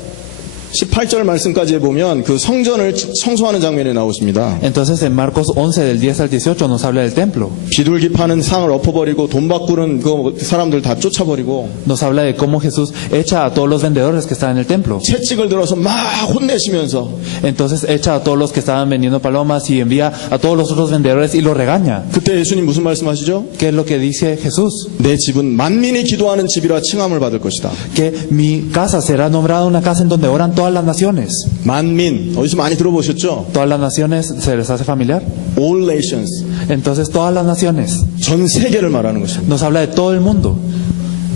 18절 말씀까지 보면 그 성전을 청소하는 장면이 나오십니다. Entonces en Marcos 11 del 10 al 18 nos habla del templo. 비둘기 파는 상을 엎어버리고 돈 바꾸는 그 사람들 다 쫓아버리고 Nos habla de cómo Jesús echa a todos los vendedores que están en el templo. 채찍을 들어서 막 혼내시면서 Entonces echa a todos los que estaban vendiendo palomas y envía a todos los otros vendedores y los regaña. 그때 예수님 무슨 말씀하시죠? ¿Qué es lo que dice Jesús? 내 집은 만민이 기도하는 집이라 칭함을 받을 것이다. Que mi casa será nombrada una casa en donde oran todas las naciones. 만민 어디서 많이 들어보셨죠? Todas las naciones, ¿se les hace familiar? All nations Entonces todas las naciones 전 세계를 말하는 것입니다. nos habla de todo el mundo.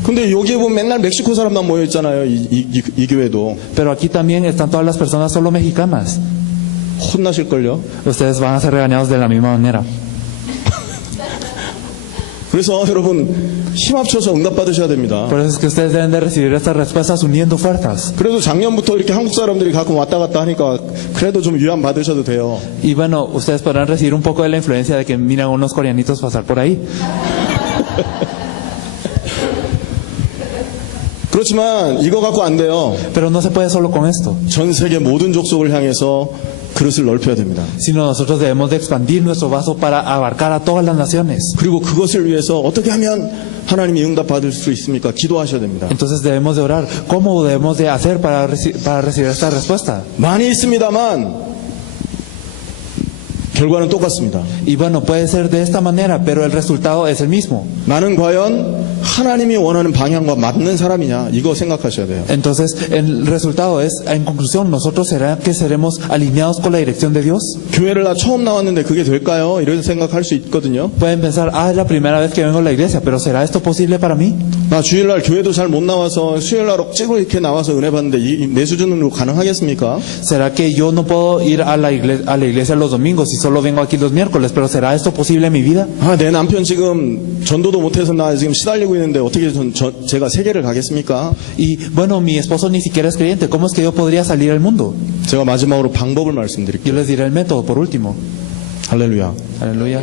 근데 여기에 보면 맨날 멕시코 사람만 모여 있잖아요. 이 교회도 Pero aquí también están todas las personas solo mexicanas. 혼나실걸요. Ustedes van a ser regañados de la misma manera. 그래서 여러분 힘 합쳐서 응답받으셔야 됩니다. Por eso es que ustedes deben de recibir estas respuestas uniendo fuerzas. 그래도 작년부터 이렇게 한국 사람들이 가끔 왔다 갔다 하니까 그래도 좀 위안 받으셔도 돼요. Y bueno, ustedes podrán recibir un poco de la influencia de que miran a unos coreanitos pasar por ahí. 그렇죠. 그렇지만 이거 갖고 안 돼요. Pero no se puede solo con esto, 전 세계 모든 족속을 향해서 그릇을 넓혀야 됩니다. sino nosotros debemos de expandir nuestro vaso para abarcar a todas las naciones. 그리고 그것을 위해서 어떻게 하면 하나님이 응답받을 수 있습니까? 기도하셔야 됩니다. Entonces debemos de orar. ¿Cómo debemos de hacer para recibir esta respuesta? 많이 있습니다만 결과는 똑같습니다. Y bueno, puede ser de esta manera, pero el resultado es el mismo. 나는 과연 하나님이 원하는 방향과 맞는 사람이냐? 이거 생각하셔야 돼요. Entonces, el resultado es, en conclusión, nosotros será que seremos alineados con la dirección de Dios. 교회를 나 처음 나왔는데 그게 될까요? 이런 생각할 수 있거든요. Pueden pensar, es la primera vez que vengo a la iglesia, pero ¿será esto posible para mí? 나 주일날 교회도 잘 못 나와서 수요일날 억지로 이렇게 나와서 은혜 받는데 내 수준으로 가능하겠습니까? ¿Será que yo no puedo ir a la iglesia los domingos y solo vengo aquí los miércoles? ¿Pero será esto posible en mi vida? 내 남편 지금 전도도 못해서 나 지금 시달리고 있는데 어떻게 제가 세계를 가겠습니까? Y bueno, mi esposo ni siquiera es creyente. ¿Cómo es que yo podría salir al mundo? 제가 마지막으로 방법을 Yo 말씀드릴게요. les diré el método por último. 할렐루야. Aleluya.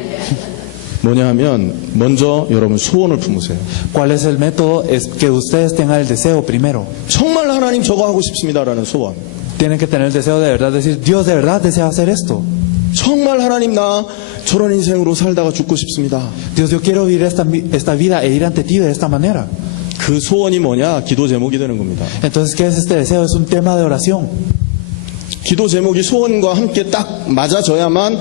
뭐냐 하면 먼저 여러분 소원을 품으세요. ¿Cuál es el método? Es que ustedes tengan el deseo primero. 정말 하나님 저거 하고 싶습니다라는 소원. Tienen que tener el deseo de verdad, decir, Dios de verdad desea hacer esto. 정말 하나님 나 저런 인생으로 살다가 죽고 싶습니다. Dios, yo quiero vivir esta vida e ir ante ti de esta manera. 그 소원이 뭐냐? 기도 제목이 되는 겁니다. Entonces, ¿qué es este deseo? Es un tema de oración. 기도 제목이 소원과 함께 딱 맞아져야만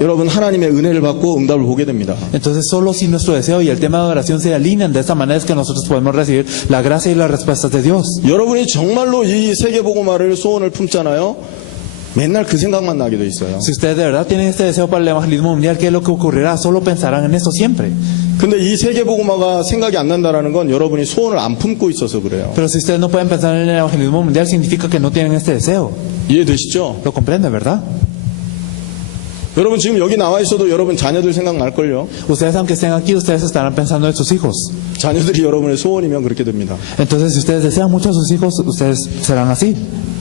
여러분 하나님의 은혜를 받고 응답을 보게 됩니다. Entonces, solo si nuestro deseo y el tema de oración se alinean de esta manera es que nosotros podemos recibir la gracia y las respuestas de Dios. 여러분이 정말로 이 세계복음화를 소원을 품잖아요. 맨날 그 생각만 나게 돼 있어요. Si ustedes de verdad tienen este deseo para el evangelismo mundial, ¿qué es lo que ocurrirá? Solo pensarán en esto siempre. 근데 이 세계복음화가 생각이 안 난다라는 건 여러분이 소원을 안 품고 있어서 그래요. Pero si ustedes no pueden pensar en el evangelismo mundial, significa que no tienen este deseo. 이해되시죠? ¿Lo comprenden, verdad? 여러분 지금 여기 나와 있어도 여러분 자녀들 생각 날걸요? Ustedes, aunque estén aquí, ustedes estarán pensando en sus hijos. 자녀들이 여러분의 소원이면 그렇게 됩니다. Entonces, si ustedes desean mucho a sus hijos, ustedes serán así.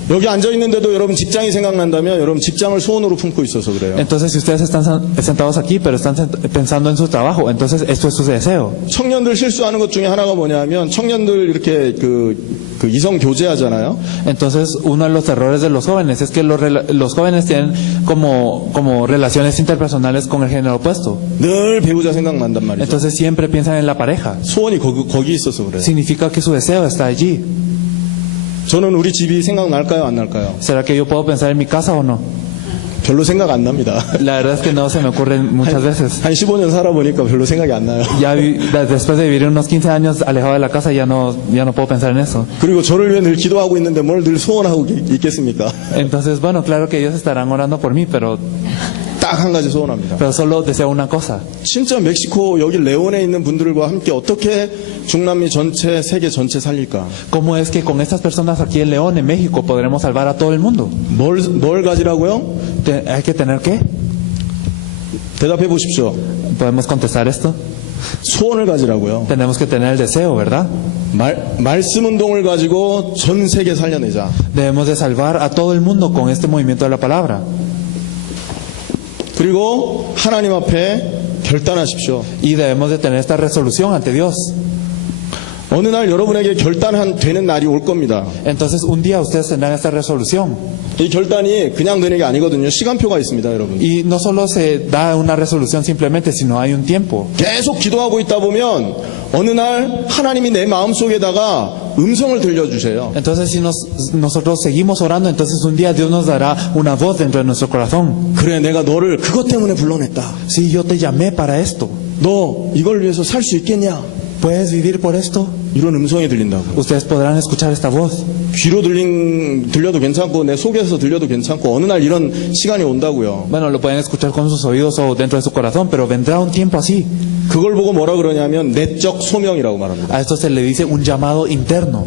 여기 앉아 있는데도 여러분 직장이 생각난다면 여러분 직장을 소원으로 품고 있어서 그래요. Entonces, si ustedes están sentados aquí, pero están pensando en su trabajo, entonces esto es su deseo. 청년들 실수하는 것 중에 하나가 뭐냐면 청년들 이렇게 그 이성 교제하잖아요. Entonces, uno de los errores de los jóvenes es que los jóvenes tienen como relaciones interpersonales con el género opuesto. 늘 배우자 생각난단 말이죠. Entonces, siempre piensan en la pareja. 소원이 거기 있어서 그래요. Significa que su deseo está allí. 저는 우리 집이 생각날까요 안 날까요? ¿Será que yo puedo pensar en mi casa o no? 별로 생각 안 납니다. La verdad es que no se me ocurre muchas veces. 한 15년 살아보니까 별로 생각이 안 나요. Ya después de vivir unos 15 años alejado de la casa, ya no puedo pensar en eso. 그리고 저를 위해 늘 기도하고 있는데 뭘 늘 소원하고 있겠습니까? Entonces, bueno, claro que ellos estarán orando por mí, pero 딱 한 가지 소원합니다. solo deseo una cosa. 진짜 멕시코 여기 레온에 있는 분들과 함께 어떻게 중남미 전체 세계 전체 살릴까? ¿Cómo es que con estas personas aquí en León, en México, podremos salvar a todo el mundo? 뭘 가지라고요? ¿Hay que tener qué? 대답해 보십시오. ¿Podemos contestar esto? 소원을 가지라고요. Tenemos que tener el deseo, ¿verdad? 말씀 운동을 가지고 전 세계 살려내자. Debemos de salvar a todo el mundo con este movimiento de la palabra. 그리고 하나님 앞에 결단하십시오. Y debemos de tener esta resolución ante Dios. 어느 날 여러분에게 되는 날이 올 겁니다. Entonces, un día ustedes tendrán esta resolución. 이 결단이 그냥 되는 게 아니거든요. 시간표가 있습니다, 여러분. Y no solo se da una resolución simplemente, sino hay un tiempo. 계속 기도하고 있다 보면 어느 날 하나님이 내 마음속에다가 음성을 들려주세요. Entonces, si nosotros seguimos orando, entonces un día Dios nos dará una voz dentro de nuestro corazón. 그래, 내가 너를 그것 때문에 불러냈다. Sí, yo te llamé para esto. 너 이걸 위해서 살 수 있겠냐? ¿Puedes vivir por esto? 이런 음성이 들린다고. Ustedes podrán escuchar esta voz. 귀로 들려도 괜찮고 내 속에서 들려도 괜찮고 어느 날 이런 시간이 온다고요. Bueno, lo pueden escuchar con sus oídos o dentro de su corazón, pero vendrá un tiempo así. 그걸 보고 뭐라 그러냐면 내적 소명이라고 말합니다. A esto se le dice un llamado interno.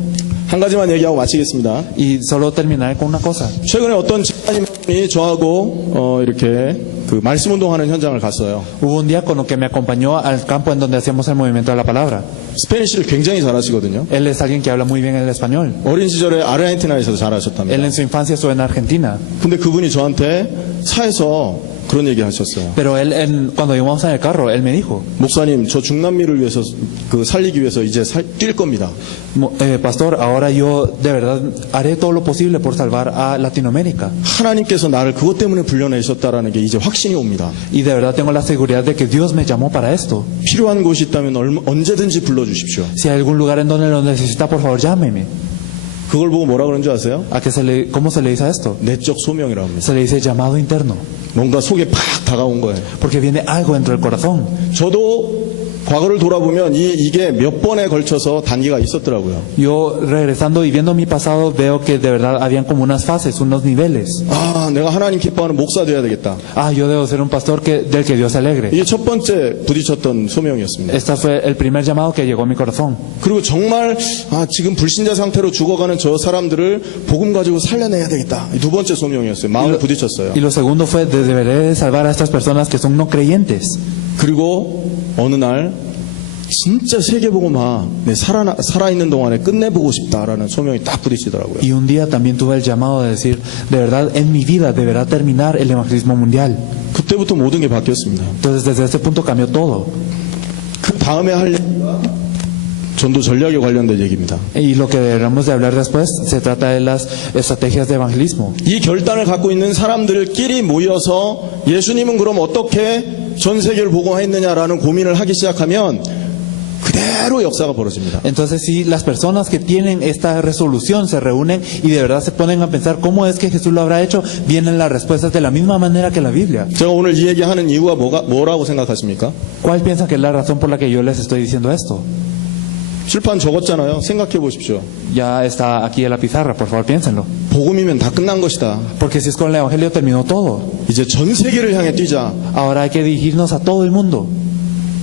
한 가지만 얘기하고 마치겠습니다. Y solo terminaré con una cosa. 최근에 어떤 집사님이 저하고 이렇게 그 말씀 운동하는 현장을 갔어요. Hubo un diácono que me acompañó al campo en donde hacíamos el movimiento de la palabra. 스페니쉬를 굉장히 잘하시거든요. Él es alguien que habla muy bien el español. 어린 시절에 아르헨티나에서 Él 잘하셨답니다. en su infancia estuvo en Argentina. 근데 그분이 저한테 차에서 그런 얘기 하셨어요. Pero cuando íbamos en el carro, él me dijo, 목사님, 저 중남미를 위해서 살리기 위해서 이제 뛸 겁니다. Pastor, ahora yo de verdad haré todo lo posible por salvar a Latinoamérica. 하나님께서 나를 그것 때문에 불러내셨다라는 게 이제 확신이 옵니다. Y de verdad tengo la seguridad de que Dios me llamó para esto. 필요한 곳이 있다면 언제든지 불러주십시오. Si hay algún lugar en donde lo necesita, por favor, llámeme. 그걸 보고 뭐라 그러는 줄 아세요? ¿Cómo se le dice a esto? 내적 소명이라고 합니다. Se le dice llamado interno. 뭔가 속에 팍 다가온 거예요. Porque viene algo dentro del corazón. 저도 과거를 돌아보면 이게 몇 번에 걸쳐서 단계가 있었더라고요. Yo regresando y viendo mi pasado veo que de verdad habían como unas fases, unos niveles. 아, 내가 하나님 기뻐하는 목사 돼야 되겠다. Yo debo ser un pastor del que Dios se alegre. 이게 첫 번째 부딪혔던 소명이었습니다. Este fue el primer llamado que llegó a mi corazón. 그리고 정말 지금 불신자 상태로 죽어가는 저 사람들을 복음 가지고 살려내야 되겠다. 두 번째 소명이었어요. 마음을 부딪혔어요. Y lo segundo fue deberé salvar a estas personas que son no creyentes. 그리고 어느 날 진짜 세계복음화 살아있는 동안에 끝내보고 싶다라는 소명이 딱 부딪히더라고요. Y un día también tuve el llamado de decir, de verdad en mi vida deberá terminar el evangelismo mundial. 그때부터 모든 게 바뀌었습니다. Entonces desde ese punto cambió todo. 그 다음에 할 얘기가 전도 전략에 관련된 얘기입니다. Y lo que deberemos de hablar después se trata de las estrategias de evangelismo. 이 결단을 갖고 있는 사람들끼리 모여서 예수님은 그럼 어떻게 전 세계를 복음화했느냐라는 고민을 하기 시작하면 그대로 역사가 벌어집니다. Entonces si las personas que tienen esta resolución se reúnen y de verdad se ponen a pensar cómo es que Jesús lo habrá hecho, vienen las respuestas de la misma manera que la Biblia. 제가 오늘 이 얘기하는 이유가 뭐라고 생각하십니까? ¿Cuál piensan que es la razón por la que yo les estoy diciendo esto? 칠판 적었잖아요. 생각해 보십시오. Ya está aquí en la pizarra, por favor piénsenlo. 복음이면 다 끝난 것이다. Porque si es con el evangelio terminó todo. 이제 전 세계를 향해 뛰자. Ahora hay que dirigirnos a todo el mundo.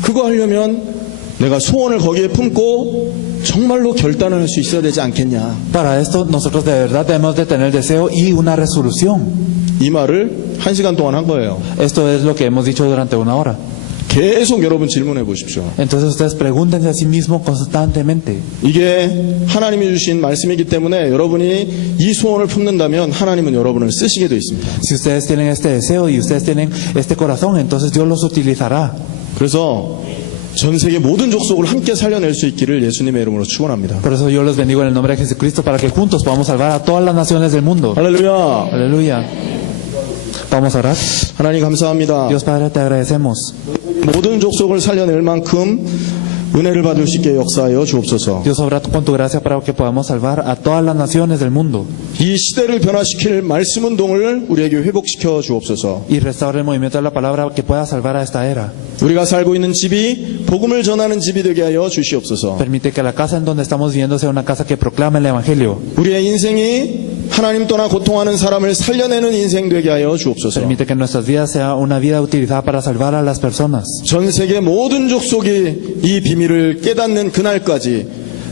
그거 하려면 내가 소원을 거기에 품고 정말로 결단을 할 수 있어야 되지 않겠냐. Para esto nosotros de verdad debemos de tener deseo y una resolución. 이 말을 1시간 동안 한 거예요. Esto es lo que hemos dicho durante una hora. 계속 여러분 질문해 보십시오. Entonces ustedes pregúntense a sí mismos constantemente. 이게 하나님이 주신 말씀이기 때문에 여러분이 이 소원을 품는다면 하나님은 여러분을 쓰시게 되어 있습니다. Si ustedes tienen este deseo y ustedes tienen este corazón, entonces Dios los utilizará. 그래서 전 세계 모든 족속을 함께 살려낼 수 있기를 예수님의 이름으로 축원합니다. Por eso yo los bendigo en el nombre de Jesucristo para que juntos podamos salvar a todas las naciones del mundo. 할렐루야. Aleluya. Vamos a orar. 하나님 감사합니다. Dios Padre, te agradecemos. 모든 족속을 살려낼 만큼 은혜를 받을 수 있게 역사하여 주옵소서. Dios obra con tu gracia para que podamos salvar a todas las naciones del mundo. 이 시대를 변화시킬 말씀 운동을 우리에게 회복시켜 주옵소서. Y restaure el movimiento de la palabra que pueda salvar a esta era. 우리가 살고 있는 집이 복음을 전하는 집이 되게 하여 주시옵소서. Permite que la casa en donde estamos viviendo sea una casa que proclame el evangelio. 우리의 인생이 하나님 떠나 고통하는 사람을 살려내는 인생 되게 하여 주옵소서. Permite que nuestras vidas sea una vida utilizada para salvar a las personas. 전 세계 모든 족속이 이 비밀을 깨닫는 그날까지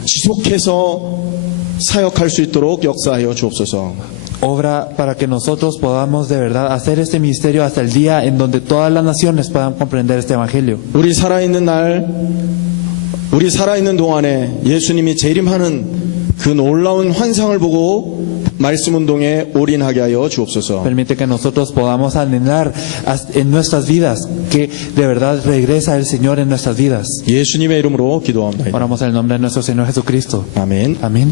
지속해서 사역할 수 있도록 역사하여 주옵소서. Obra para que nosotros podamos de verdad hacer este ministerio hasta el día en donde todas las naciones puedan comprender este evangelio. 우리 살아있는 동안에 예수님이 재림하는 그 놀라운 환상을 보고 말씀 운동에 올인하게 하여 주옵소서. Permite que nosotros podamos anhelar en nuestras vidas que de verdad regresa el Señor en nuestras vidas. 예수님의 이름으로 기도합니다. Oramos en el nombre de nuestro Señor Jesucristo. 아멘. Amén.